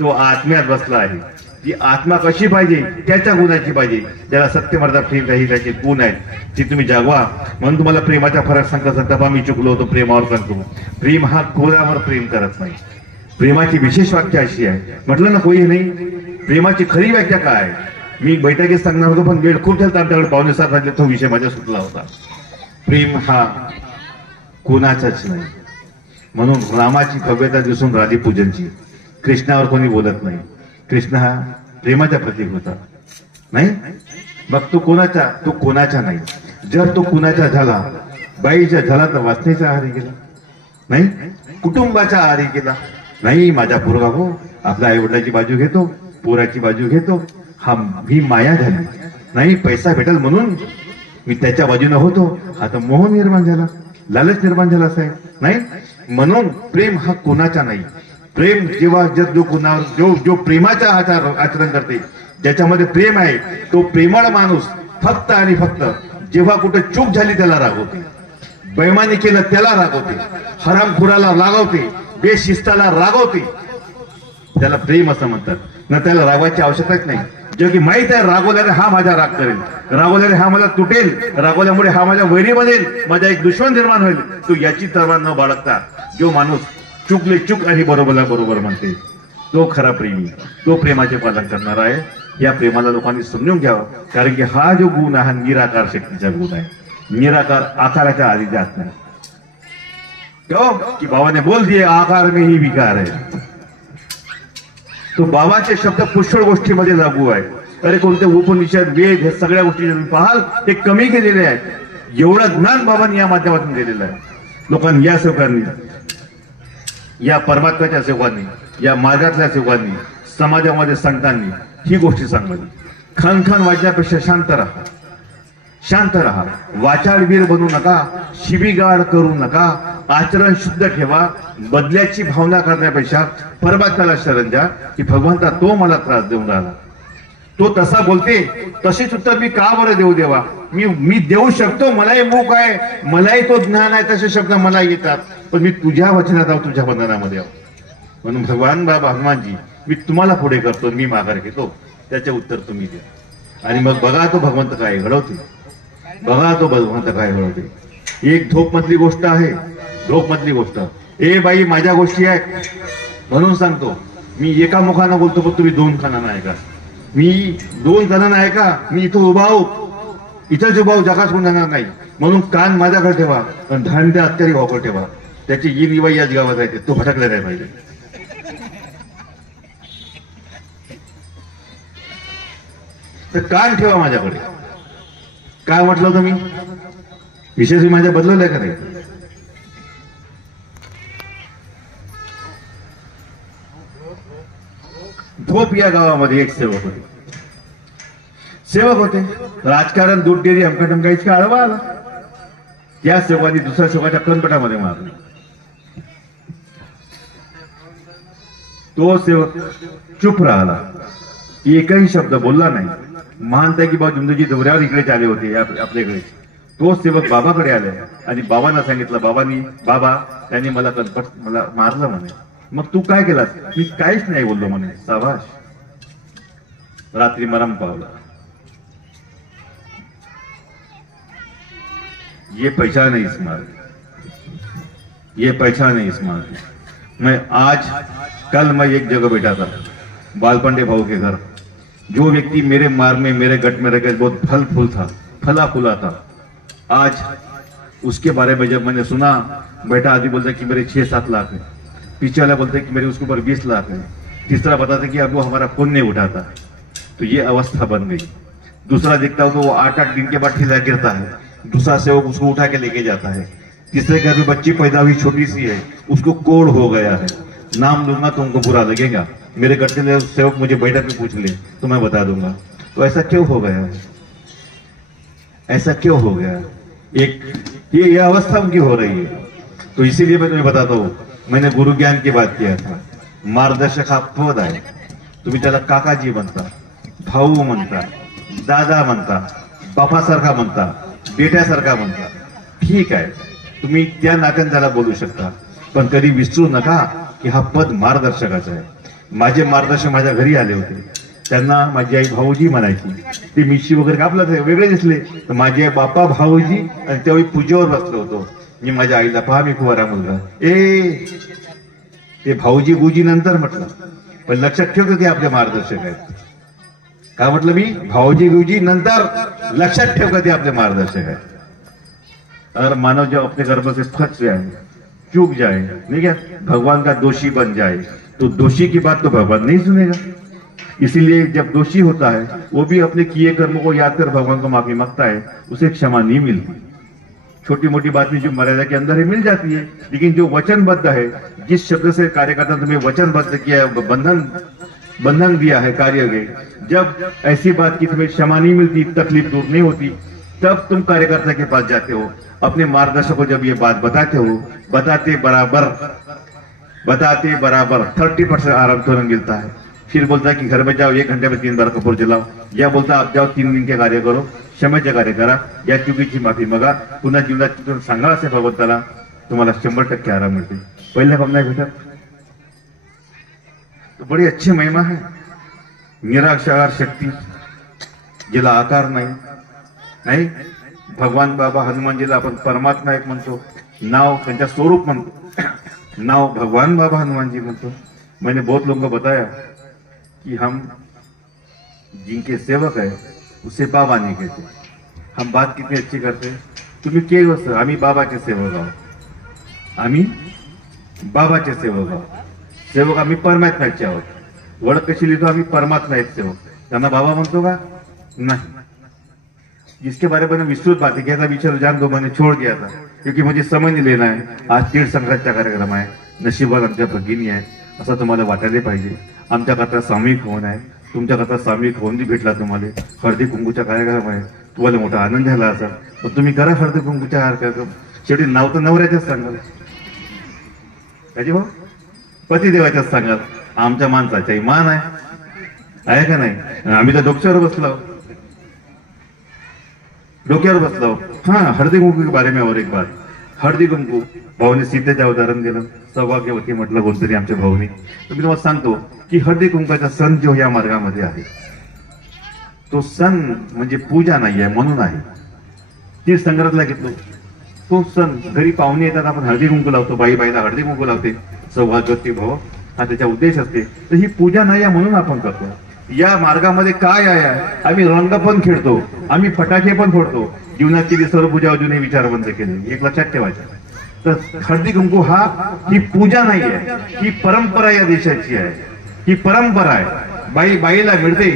तो आत्म्यात बसला आहे. ती आत्मा कशी पाहिजे, त्याच्या गुणाची पाहिजे. ज्याला सत्यमर्यादा प्रेम काही त्याचे गुण आहेत, ती तुम्ही जागवा. म्हणून तुम्हाला प्रेमाचा फरक सांगता मी चुकलो होतो, प्रेमावर सांगतो. प्रेम हा खोऱ्यावर प्रेम करत नाही. प्रेमाची विशेष व्याख्या अशी आहे, म्हटलं ना कोणी नाही, प्रेमाची खरी व्याख्या काय. मी बैठकीत सांगणार होतो पण वेळ खूप झाला, आमच्याकडे 6:45 वाजले, तो विषय माझ्या सुटला होता. प्रेम हा कोणाचाच नाही. म्हणून रामाची भव्यता दिसून राधी पूजनची, कृष्णावर कोणी बोलत नाही. कृष्ण हा प्रेमाचा प्रतीक होता नाही. मग तो कोणाचा नाही. जर तो कुणाचा झाला, बाईचा झाला तर वासनेचा आहारी गेला नाही, कुटुंबाच्या आहारी गेला नाही. माझा पोरगा हो आपल्या आई वडिलांची बाजू घेतो, पोराची बाजू घेतो, ही माया झाली नाही. पैसा भेटेल म्हणून मी त्याच्या बाजूने होतो, आता मोह निर्माण झाला, लालच निर्माण झाला साहेब नाही. म्हणून प्रेम हा कोणाचा नाही. प्रेम जेव्हा जो कुणावर जो प्रेमाचा आचरण करते, ज्याच्यामध्ये प्रेम आहे, तो प्रेमळ माणूस फक्त आणि फक्त जेव्हा कुठे चूक झाली त्याला रागवते, बैमानी केलं त्याला रागवते, हरामखोराला रागवते, बेशिस्ताला रागवते. त्याला प्रेम असं म्हणतात ना. त्याला रागवायची आवश्यकताच नाही. जो की माहित आहे रागवल्याने हा माझा राग करेल, रागवल्याने हा मला तुटेल, रागवल्यामुळे हा माझ्या वैरी बनेल, माझा एक दुश्मन निर्माण होईल, तो याची तलवार न बाळगता जो माणूस चुकले चूक आणि बरोबरला बरोबर म्हणते, तो खरा प्रेमी, तो प्रेमाचे पालन करणार आहे. या प्रेमाला लोकांनी समजून घ्यावं, कारण की हा जो गुण आहे हा निराकार शक्तीचा गुण आहे. निराकार आकाराच्या आधी जात नाही. क्यों कि बाबा ने बोल दिए आकार में ही विकार है. तो बाबाचे शब्द पुष्कळ गोष्टीमध्ये लागू आहे. अरे कोणते उपनिषद, वेद, हे सगळ्या गोष्टी तुम्ही पाहाल ते कमी केलेले आहेत. एवढं ज्ञान बाबांनी या माध्यमातून दिलेलं आहे लोकांनी, या सेवकांनी, या परमात्म्याच्या सेवकांनी, या मार्गातल्या सेवकांनी, समाजामध्ये संतांनी ही गोष्टी सांगितली. खनखन वाजण्यापेक्षा शांत राहा, शांत राहा. वाचाळवीर बनू नका, शिवीगाळ करू नका, आचरण शुद्ध ठेवा. बदल्याची भावना करण्यापेक्षा परमात्म्याला शरण द्या की भगवंता तो मला त्रास देऊन राहिला, तो तसा बोलते, तसेच उत्तर मी का बरं देऊ देवा? मी देऊ शकतो, मलाही मूक आहे, मलाही तो ज्ञान आहे, तसे शब्द मला येतात, पण मी तुझ्या वचनात आहो, तुझ्या बंधनामध्ये आहो. म्हणून भगवान बाबा हनुमानजी, मी तुम्हाला पुढे करतो, मी माघार घेतो, त्याचे उत्तर तुम्ही द्या. आणि मग बघा तो भगवंत काय घडवते, बघा तो भगवंत काय घडवते. एक झोप मधली गोष्ट आहे, झोप मधली गोष्ट. ए बाई, माझ्या गोष्टी आहेत म्हणून सांगतो, मी एका मुखानं बोलतो, पण तुम्ही दोन कानानं ऐका. मी दोन कानानं ऐका. मी इथं उभा आहो, इथंच उभा आहो, जगात कोण जाणार नाही, म्हणून कान माझ्याकडे ठेवा, पण ध्यान त्या हत्यारी भावाकडे ठेवा. त्याची इनवाई याच गावात आहे, तो भटकला नाही पाहिजे. तर कान ठेवा माझ्याकडे. काय म्हटलं होतं मी? विशेष मी माझ्या बदलवलंय का नाही? झोप या गावामध्ये एक सेवक होते. सेवक होते, राजकारण, दूध डेअरी, अमका टमका इतका आळवा आला. त्या सेवकाने दुसऱ्या सेवकाच्या कणपटामध्ये मारला. तो सेवक चुप राहिला, एकही शब्द बोलला नाही. मानताय की बाबा जुंदूजी दौऱ्यावर इकडे आले होते आपल्याकडे. तो सेवक बाबाकडे आले आणि बाबांना सांगितलं, बाबा त्यांनी मला मारलं म्हणे. मग तू काय केलास? मी काहीच नाही बोललो म्हणे. साबाश, रात्री मरम पावला. ये पहचान है इस मार्ग, ये पहचान है इस मार्ग. मैं कल मैं एक जगह बैठा था, बालपंडे भाऊ के घर. जो व्यक्ति मेरे मार्ग में, मेरे गट में रहकर बहुत फला फूला था, आज उसके बारे में जब मैंने सुना, बेटा आदि बोलता कि मेरे 6-7 लाख है, पीछे वाला बोलते कि मेरे उसके ऊपर 20 लाख है, तीसरा बताता कि अब वो हमारा खून नहीं उठाता. तो ये अवस्था बन गई. दूसरा देखता हूं तो वो 8-8 दिन के बाद ठेला गिरता है, दूसरा सेवक उसको उठा के लेके जाता है. तीसरे घर में बच्ची पैदा हुई, छोटी सी है, उसको कोढ़ हो गया है. नाम लूंगा तो उनको बुरा लगेगा, मेरे घर के सेवक मुझे बैठक में पूछ ले तो मैं बता दूंगा. तो ऐसा क्यों हो गया? ऐसा क्यों हो गया? ये अवस्था उनकी हो रही है. तो इसीलिए मैं तुम्हें बताता हूं, मैंने गुरु ज्ञान की बात किया था. मार्गदर्शक हा पद आहे. तुम्ही त्याला काकाजी म्हणता, भाऊ म्हणता, दादा म्हणता, बापासारखा म्हणता, बेट्यासारखा म्हणता, ठीक आहे, तुम्ही त्या नात्याने त्याला बोलू शकता, पण कधी विसरू नका की हा पद मार्गदर्शकाचा आहे. माझे मार्गदर्शक माझ्या घरी आले होते, त्यांना माझी आई भाऊजी म्हणायची. ते मिशी वगैरे कापला वेगळे दिसले तर माझी आई बापा भाऊजी, आणि त्यावेळी पूजेवर बसलो होतो. मी माझ्या आईला, पहा मी कुवारा मुलगा, ते भाऊजी गुजी नंतर म्हटलं, पण लक्षात ठेव ते आपले मार्गदर्शक आहेत. काय म्हटलं मी? भाऊजी गुजी नंतर, लक्षात ठेव ते आपले मार्गदर्शक आहेत. अगर मानव जब अपने कर्म से फंस जाए, चूक जाए, नहीं क्या, भगवान का दोषी बन जाए, तो दोषी की बात तो भगवान नहीं सुनेगा. इसीलिए जब दोषी होता है वो भी अपने किए कर्मों को याद कर भगवान को माफी मांगता है, उसे क्षमा नहीं मिलती. छोटी मोटी बातें जो मर्यादा के अंदर ही मिल जाती है, लेकिन जो वचनबद्ध है, जिस शब्द से कार्य करता तुम्हें वचनबद्ध किया है, बंधन दिया है कार्य के, जब ऐसी बात की तुम्हें क्षमा नहीं मिलती, तकलीफ दूर नहीं होती, तब तुम कार्यकर्ता के पास जाते हो, अपने मार्गदर्शक को जब ये बात बताते हो, बताते बराबर 30% आराम तुरंत मिलता है. फिर बोलता है कि घर में जाओ, 1 घंटे में 3 बार कपूर जलाओ, या बोलता आप जाओ 3 दिन के कार्य करो, क्षमेचे कार्य करा, या चुकीची माफी मागा, पुन्हा जीवनात सांगा असे भगवंताला, तुम्हाला 100% आराम मिळते. पहिले काम नाही भेटत. तो बड़ी अच्छी महिमा है. निराकार शक्ती, जिला आकार नाही. भगवान बाबा हनुमानजीला आपण परमात्मा एक म्हणतो, नाव त्यांच्या स्वरूप म्हणतो, नाव भगवान बाबा हनुमान जी म्हणतो. मैंने बहुत लोगों को बताया कि हम जिनके सेवक है उसे बाबा नहीं कहते. हम बात कितनी अच्छी करते हैं. तुम्ही के गोष्ट, आम्ही बाबाचे सेवक आहोत, आम्ही बाबाचे सेवक आहोत. सेवक आम्ही परमात्म्याचे आहोत. ओळख कशी लिहितो? आम्ही परमात्मा एक सेवक. त्यांना बाबा म्हणतो का? नहीं. जिसके बारे में विस्तृत बातें किया था, विचार जान दो, मैंने छोड़ दिया था क्योंकि मुझे समय नहीं लेना है. आज तीर्थ संघाचा कार्यक्रम आहे, नशिबात आमच्या भगिनी आहे असं तुम्हाला वाटायला पाहिजे. आमच्याकरता सामूहिक होऊन आहे, तुमच्याकरता सामूहिक होऊन भेटला. तुम्हाला हळदी कुंकूचा कार्यक्रम आहे, तुम्हाला मोठा आनंद झाला असा, पण तुम्ही करा हळदी कुंकूचा कार्यक्रम. शेवटी नाव तर नवऱ्याच्याच सांगाल, त्याची भाऊ पतिदेवाच्याच सांगाल. आमच्या माणसाचाही मान आहे, आहे का नाही? आम्ही तर डोक्यावर बसलो. हाँ, हळदी कुंकू के बारे में और एक बात. हळदी कुंकू भाऊने सीतेचं उदाहरण दिलं, सौभाग्यवती म्हटलं कोणतरी आमच्या भाऊनी. तर मी तुम्हाला सांगतो की हळदी कुंकाचा सण जो या मार्गामध्ये आहे तो सण म्हणजे पूजा नाही आहे, म्हणून आहे. ती संग्रहातला घेतलो तो सण. घरी पाहुणे येतात, आपण हळदी कुंकू लावतो, बाईला हळदी कुंकू लावते, सौभाग्यवती भाऊ हा त्याचा उद्देश असते. तर ही पूजा नाही आहे म्हणून आपण करतो. या मार्गामध्ये काय आहे? आम्ही रंग पण खेळतो, आम्ही फटाके पण फोडतो. जीवनातील सर्व पूजा अजूनही विचार बंद केले, एक लक्षात ठेवायचं. तर हळदी कुंकू ही पूजा नाही आहे, ही परंपरा या देशाची आहे. ही परंपरा आहे. बाईला मिळते,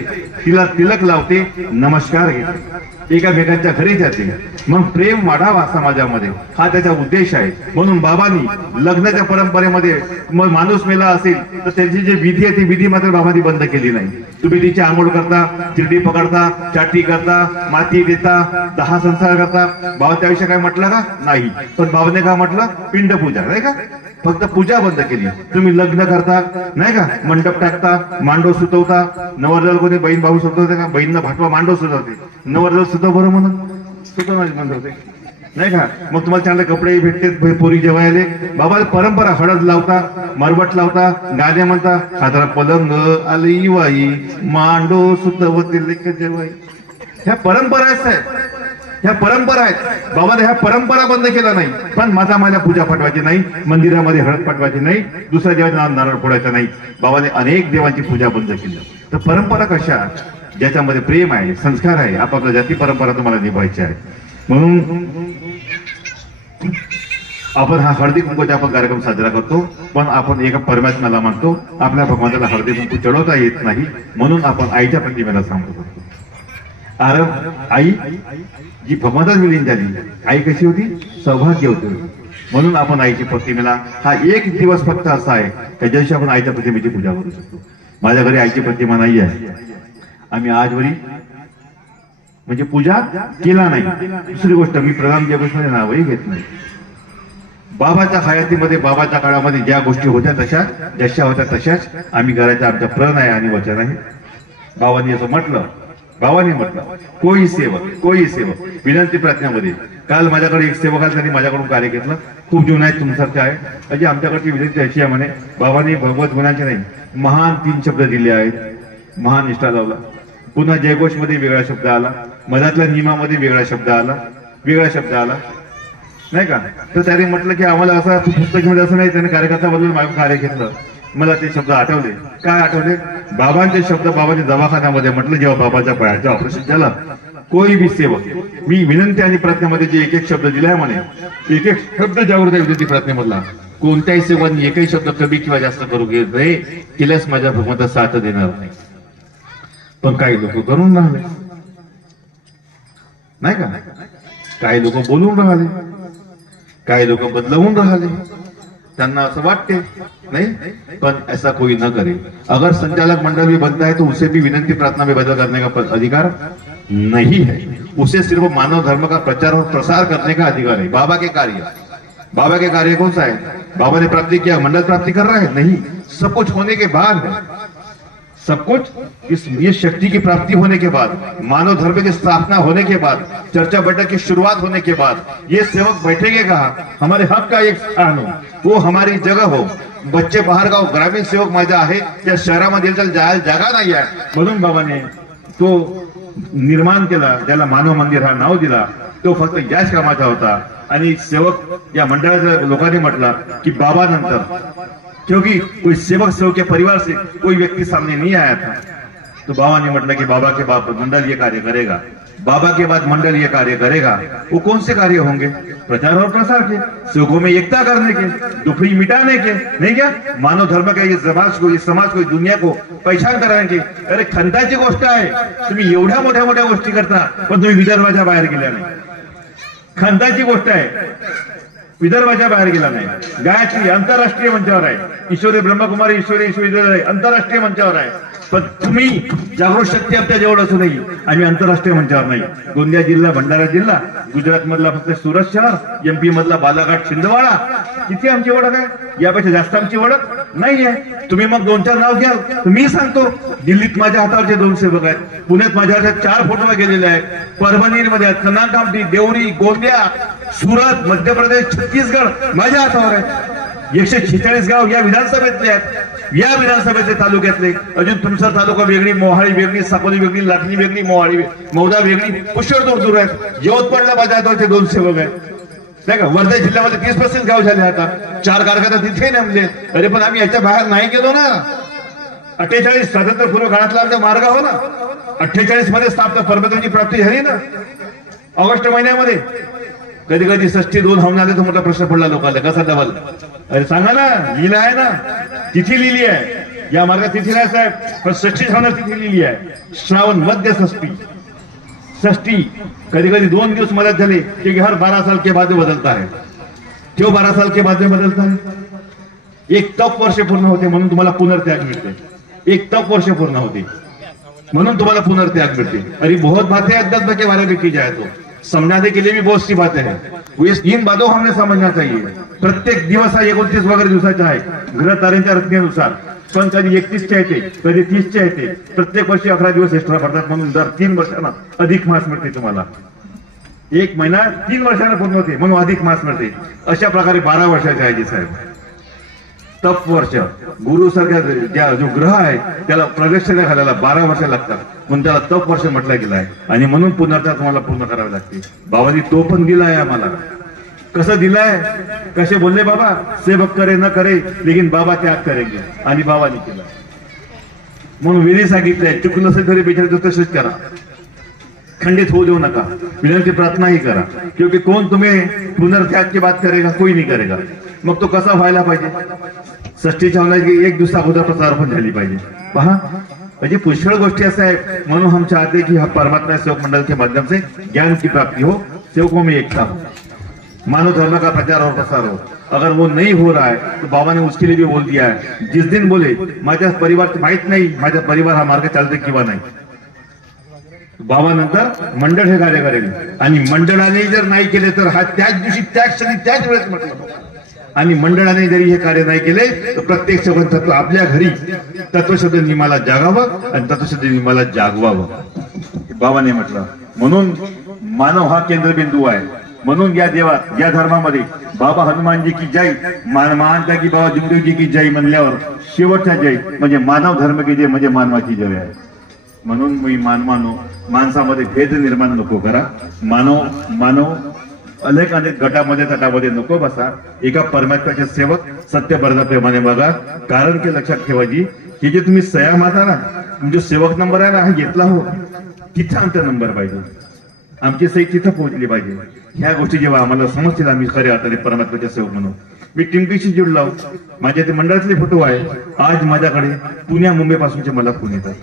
तिला तिलक लावते, नमस्कार घेते, एकामेकांच्या घरी जाते, मग प्रेम वाढावा समाजामध्ये, हा त्याचा उद्देश आहे. म्हणून बाबांनी लग्नाच्या परंपरेमध्ये मग माणूस मेला असेल तर त्याची जी विधी आहे ती विधी मात्र बाबांनी बंद केली नाही. तुम्ही तिची आंघोळ करता, चिरडी पकडता, चाटी करता, माती देता, 10 संस्कार करता. बाबा त्याविषयी काय म्हटलं का? नाही. पण बाबाने काय म्हटलं? पिंड पूजा, नाही का? फक्त पूजा बंद केली. तुम्ही लग्न करता, नाही का, मंडप टाकता, मांडव सुतवता. नवरदेव कोणी बहीण भाऊ सुतवते का? बहीणनं भाटवा मांडव सुतवते, नवरदेव सुतव बरं म्हणून सुतवणार म्हणते, नाही का? मग तुम्हाला चांगले कपडे भेटते, पोरी जेवायले. बाबा परंपरा, हळद लावता, मरवट लावता, गाणे म्हणता, हाताला पलंग आली वाई, मांडो सुतवते लेक जेवाई. ह्या परंपरा आहेत, ह्या परंपरा आहेत. बाबाने ह्या परंपरा बंद केला नाही. पण माझ्या पूजा पाठवायची नाही, मंदिरामध्ये हळद पाठवायची नाही, दुसऱ्या देवाचा नारळ फोडायचा नाही. बाबाने अनेक देवांची पूजा बंद केली. तर परंपरा कशा? ज्याच्यामध्ये प्रेम आहे, संस्कार आहे, आपापल्या जाती परंपरा तुम्हाला निभावायची आहे. म्हणून आपण हा हळदी कुंकूचा आपण कार्यक्रम साजरा करतो. पण आपण एका परमात्म्याला मानतो. आपल्या भगवंताला हळदी कुंकू चढवता येत नाही, म्हणून आपण आईच्या प्रतिमेला सांगतो करतो. कारण आई जी भगवंतात विलीन झाली, आई कशी होती? सौभाग्यवती होती. म्हणून आपण आईची प्रतिमेला हा एक दिवस फक्त असा आहे त्या दिवशी आपण आईच्या प्रतिमेची पूजा करू शकतो. माझ्या घरी आईची प्रतिमा नाही आहे, आम्ही आजवरी म्हणजे पूजा केला नाही. दुसरी गोष्ट, मी प्रधान जगोष्ठीमध्ये नावही घेत नाही. बाबाच्या हयातीमध्ये, बाबाच्या काळामध्ये ज्या गोष्टी होत्या जशा होत्या तशाच आम्ही करायचं, आमचा प्रण आहे आणि वचन आहे. बाबांनी असं म्हटलं, कोई सेवक विनंती प्रार्थनेमध्ये. काल माझ्याकडे एक सेवक आला, त्यांनी माझ्याकडून कार्य घेतलं. खूप जुनं आहे, तुमच्यासारखं आहे. म्हणजे आमच्याकडची विनंती अशी आहे म्हणे, बाबांनी भगवत गुणाचे नाही, महान 3 शब्द दिले आहेत. महान निष्ठा लावला. पुन्हा जयघोष मध्ये वेगळा शब्द आला, मधातल्या नियमामध्ये वेगळा शब्द आला, नाही का? तर त्याने म्हटलं की आम्हाला असं पुस्तकामध्ये असं नाही, त्याने कार्यकर्ता बदलून माझं कार्य घेतलं. मला ते शब्द आठवले. काय आठवले? बाबांचे शब्द. बाबांच्या दवाखान्यामध्ये म्हटलं, जेव्हा बाबाच्या पायाचं ऑपरेशन झालं, कोई भी सेवक, मी विनंती आणि प्रार्थनेमध्ये जे एक शब्द दिलाय म्हणे, एक शब्द जागृत आहे विनंती प्रार्थनेमधला. कोणत्याही सेवकांनी एकही शब्द कमी किंवा जास्त करू घेत नाही, केल्यास माझ्या भगवंता साथ देणार नाही. पण काही लोक करून राहिले, नाही का? काही लोक बोलून राहिले, काही लोक बदलवून राहिले. त्यांना असं वाटते नहीं, पर ऐसा कोई न करे. अगर संचालक मंडल भी बनता है तो उसे भी विनंती प्रार्थना में बदल करने का अधिकार नहीं है. उसे सिर्फ मानव धर्म का प्रचार और प्रसार करने का अधिकार है. बाबा के कार्य कौन सा है? बाबा ने प्राप्ति किया, मंडल प्राप्ति कर रहा है? नहीं. सब कुछ होने के बाद है, सब कुछ ये शक्ति की प्राप्ति होने के बाद, मानव धर्म की स्थापना होने के बाद, चर्चा बैठक की शुरुआत होने के बाद, ये सेवक बैठेंगे कहा? हमारे हक का एक स्थान हो, वो हमारी जगह हो. बच्चे बाहेर गाव ग्रामीण सेवक माझा आहे, त्या शहरामध्ये जायला जागा नाही आहे. म्हणून बाबाने तो निर्माण केला, ज्याला मानव मंदिर हा नाव दिला. तो फक्त याच कामाचा होता. आणि सेवक या मंडळाच्या लोकांनी म्हटलं की बाबा नंतर, क्योंकि कोई सेवक के परिवार से कोई व्यक्ति सामने नहीं आया था, तो बाबा ने मतलब कि बाबा के बाद मंडल ये कार्य करेगा, बाबा के बाद मंडल ये कार्य करेगा. वो कौन से कार्य होंगे? प्रचार और प्रसार के, सेवकों में एकता करने के, दुखड़ी मिटाने के, नहीं क्या? मानव धर्म का ये समाज को दुनिया को पहचान कराने के. अरे खंताची गोष्ट आहे, तुम्ही एवढ्या मोठ्या गोष्टी करता पण तुम्ही विदर्भाच्या बाहेर गेल्या नाही. खंताची गोष्ट आहे, विदर्भाच्या बाहेर गेला नाही. गायत्री आंतरराष्ट्रीय मंचावर आहे. ईश्वरी ब्रह्मकुमारी ईश्वरी आंतरराष्ट्रीय मंचावर आहे. पण तुम्ही जागृत शक्ती आपल्या जवळ असू नाही. आम्ही आंतरराष्ट्रीय मंचावर नाही. गोंदिया जिल्हा, भंडारा जिल्हा, गुजरात मधला फक्त सुरत शहर, एमपी मधला बालाघाट, छिंदवाडा, किती आमची ओळख आहे? यापेक्षा जास्त आमची ओळख नाहीये. तुम्ही मग 2-4 नाव घ्याल तर मी सांगतो. दिल्लीत माझ्या हातावरचे 2 सेवक आहेत, पुण्यात माझ्या हातात 4 फोटो गेलेले आहेत, परभणीमध्ये कनाकामठी, देवरी, गोंदिया, सुरत, मध्य प्रदेश, छत्तीसगड माझ्या हातावर आहे. 146 गाव या विधानसभेतले आहेत, या विधानसभेतले तालुक्यातले. अजून तुमचा तालुका वेगळी, मोहाळी वेगळी, साकोली वेगळी, लाटणी वेगळी, मौदा वेगळी, पुष्कळ दूर आहेत. यवतमाळला माझ्या हातावरचे 2 सेवक आहेत, नाही का? वर्धा जिल्ह्यामध्ये 30% गाव झाले. आता 4 कारखाने तिथे नेमले. अरे पण आम्ही याच्या बाहेर नाही गेलो ना. 48 स्वातंत्र्यपूर्व काळातला आमचा मार्ग हो ना. 48 मध्ये स्थापना परमत्वाची प्राप्ती झाली ना, ऑगस्ट महिन्यामध्ये. कधी कधी 62 होऊन आले तर मोठा प्रश्न पडला लोकांना, कसा डबल? अरे सांगा ना, लिहिलं आहे ना, तिथी लिहिली आहे. या मार्गात तिथी नाही साहेब, पण 66 होणार तिथी लिहिली आहे. श्रावण मध्य षष्ठी. कधी कधी 2 दिवस मदत झाले की हर 12 साल के बाद बदलता है, क्यों 12 साल के बाद बदलता है? एक तप वर्ष पूर्ण होते म्हणून तुम्हाला पुनर्त्याग मिळते. एक तप वर्ष पूर्ण होते म्हणून तुम्हाला पुनर्त्याग मिळते. अरे बहुत बातें अद्दत के बारे में की जाए तो समझाने के लिए भी बहुत सी बातें हैं. इन बातों हमने समझना चाहिए. प्रत्येक दिवस हा 29 वगैरे दिवसाचा आहे ग्रह ताऱ्यांच्या रचनेनुसार. पण कधी 31च्या येते, कधी 30च्या येते. प्रत्येक वर्षी 11 दिवस एक्स्ट्रा पडतात म्हणून दर 3 वर्षांना अधिक मास मिळते तुम्हाला. 1 महिना 3 वर्षांना पूर्ण होते म्हणून अधिक मास मिळते. अशा प्रकारे 12 वर्षाचे आहे साहेब तप वर्ष. गुरु सारख्या जो ग्रह आहे त्याला प्रदक्षिणा घालायला 12 वर्ष लागतात म्हणून त्याला तप वर्ष म्हटलं गेलं आहे. आणि म्हणून पुनर्त्याग तुम्हाला पूर्ण करावे लागते. बाबांनी तो पण दिलाय आम्हाला. कसं दिलाय? कसे बोलले बाबा? सेवक करे न करे लेकिन बाबा त्याग करेंगे. आणि बाबांनी केला म्हणून विधी सांगितलंय. चुकलं असेल तरी बिचारे तसेच करा, खंडित होऊ देऊ नका. विनंती प्रार्थना ही करा, क्योंकि कौन तुम्हें पुनर्त्याग की बात करेगा? कोई नहीं करेगा. मग तो कसा व्हायला पाहिजे? षष्टीच्या की 1 दिवसा अगोदर प्रत्यारोपण झाली पाहिजे. पहा म्हणजे पुष्कळ गोष्टी अशा आहेत. म्हणून हम चाहते की परमात्मा सेवक मंडल के माध्यम से ज्ञान की प्राप्ति हो, सेवकों में एकता हो, मानव धर्म का प्रचार और प्रसार हो. अगर वो नहीं हो रहा है तो बाबा ने उसके लिए भी बोल दिया है. जिस दिन बोले माझ्या परिवार माहित नाही माझा परिवार हा मार्ग चालते किंवा नाही, बाबा नंतर मंडळ हे कार्य करेल. आणि मंडळाने जर नाही केले तर हा त्याच दिवशी त्याच क्षणी त्याच वेळेस म्हटलं. आणि मंडळाने जरी हे कार्य नाही केले तर प्रत्येक सेवन तत्व आपल्या घरी तत्वशब्द निमाला जागावं आणि तत्वशब्द निमाला जागवावं बाबाने म्हटलं. म्हणून मानव हा केंद्रबिंदू आहे. म्हणून या देवात या धर्मामध्ये बाबा हनुमानजी की जय, मानता की बाबा जुमदेवजी की जय म्हणल्यावर शेवटचा जय म्हणजे मानव धर्म की जय म्हणजे मानवाची जय आहे. म्हणून मी माणसामध्ये भेद निर्माण नको करा. मानव अनेक गटामध्ये तटामध्ये नको बसा. एका परमात्म्याचे सेवक सत्य बर्धाप्रमाणे बघा. कारण की लक्षात ठेवायची की जे तुम्ही सया माता ना, तुमचा सेवक नंबर आहे ना, हा घेतला हो तिथं आमचा नंबर पाहिजे, आमची सही तिथं पोहोचली पाहिजे. ह्या गोष्टी जेव्हा आम्हाला समजतील आम्ही खरे अर्थाने परमात्म्याचे सेवक म्हणून. मी टिंपीशी जुडलो. माझ्या ते मंडळातले फोटो आहे. आज माझ्याकडे पुण्या मुंबई पासूनचे मला फोन येतात.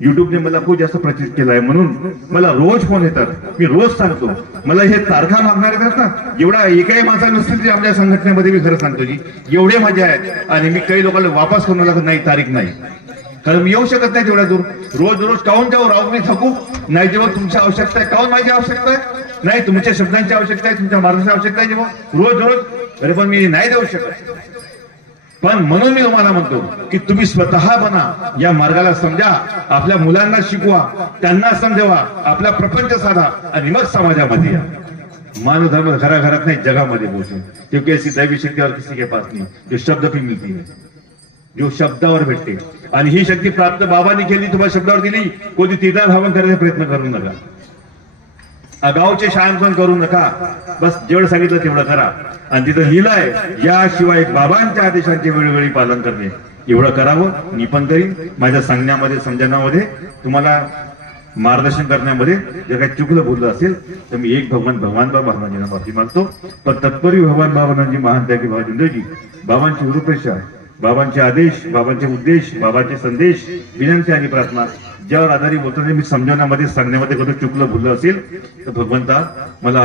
युट्यूबने मला खूप जास्त प्रचित केलाय म्हणून मला रोज फोन येतात. मी रोज सांगतो मला हे तारखा मागणार आहेत ना, एवढा एकही माणसा नसतील तरी आपल्या संघटनेमध्ये मी खरं सांगतो की एवढे माझे आहेत. आणि मी काही लोकांना वापस करून लागत नाही, तारीख नाही, कारण मी येऊ शकत नाही तेवढ्या दूर. रोज काहून जाऊ? राहू मी थकू नाही. जेव्हा तुमची आवश्यकता आहे काहून माझी आवश्यकता आहे नाही, तुमच्या शब्दांची आवश्यकता आहे, तुमच्या मार्गाची आवश्यकता आहे जेव्हा रोज अरे पण मी नाही देऊ शकत. पण म्हणून मी तुम्हाला म्हणतो की तुम्ही स्वतः बना, या मार्गाला समजा, आपल्या मुलांना शिकवा, त्यांना समजवा, आपला प्रपंच साधा आणि मग समाजामध्ये या. मानव धर्म घराघरात नाही जगामध्ये पोहोचो. क्योंकि ऐसी दैवी शक्ति और किसी के पास नहीं जो शब्द पे मिलती है, जो शब्दावर भेटते. आणि ही शक्ती प्राप्त बाबांनी केली, तुम्हाला शब्दावर दिली. कोणी तिला धावन करण्याचा प्रयत्न करू नका, आगाऊचे शहाणपण करू नका. बस जेवढं सांगितलं तेवढं करा. आणि तिथं लिहिलंय याशिवाय बाबांच्या आदेशांचे वेळोवेळी पालन करणे, एवढं करावं. मी पण करीन. माझ्या सांगण्यामध्ये समजण्यामध्ये तुम्हाला मार्गदर्शन करण्यामध्ये जर काही चुकलं बोललं असेल तर मी एक भगवान बाबा हनुमानजींना माफी मागतो. पण तत्परी भगवान बाबा हनुमानजी महान त्यागी बाबा जिंदगी, बाबांची रूपरेषा, बाबांचे आदेश, बाबांचे उद्देश, बाबांचे संदेश, विनंती आणि प्रार्थना ज्यावर आधारित बोलताना मी समजवण्यामध्ये सांगण्यामध्ये कधी चुकलं बोललं असेल तर भगवंता मला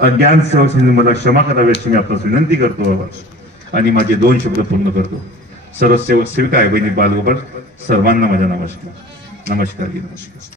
अज्ञान सेवक मला क्षमा करावी अशी मी आपल्यास विनंती करतो बाबा. आणि माझे 2 शब्द पूर्ण करतो. सर्व सेवक सेविका आहे बहिणी बालगोपाळ सर्वांना माझा नमस्कार.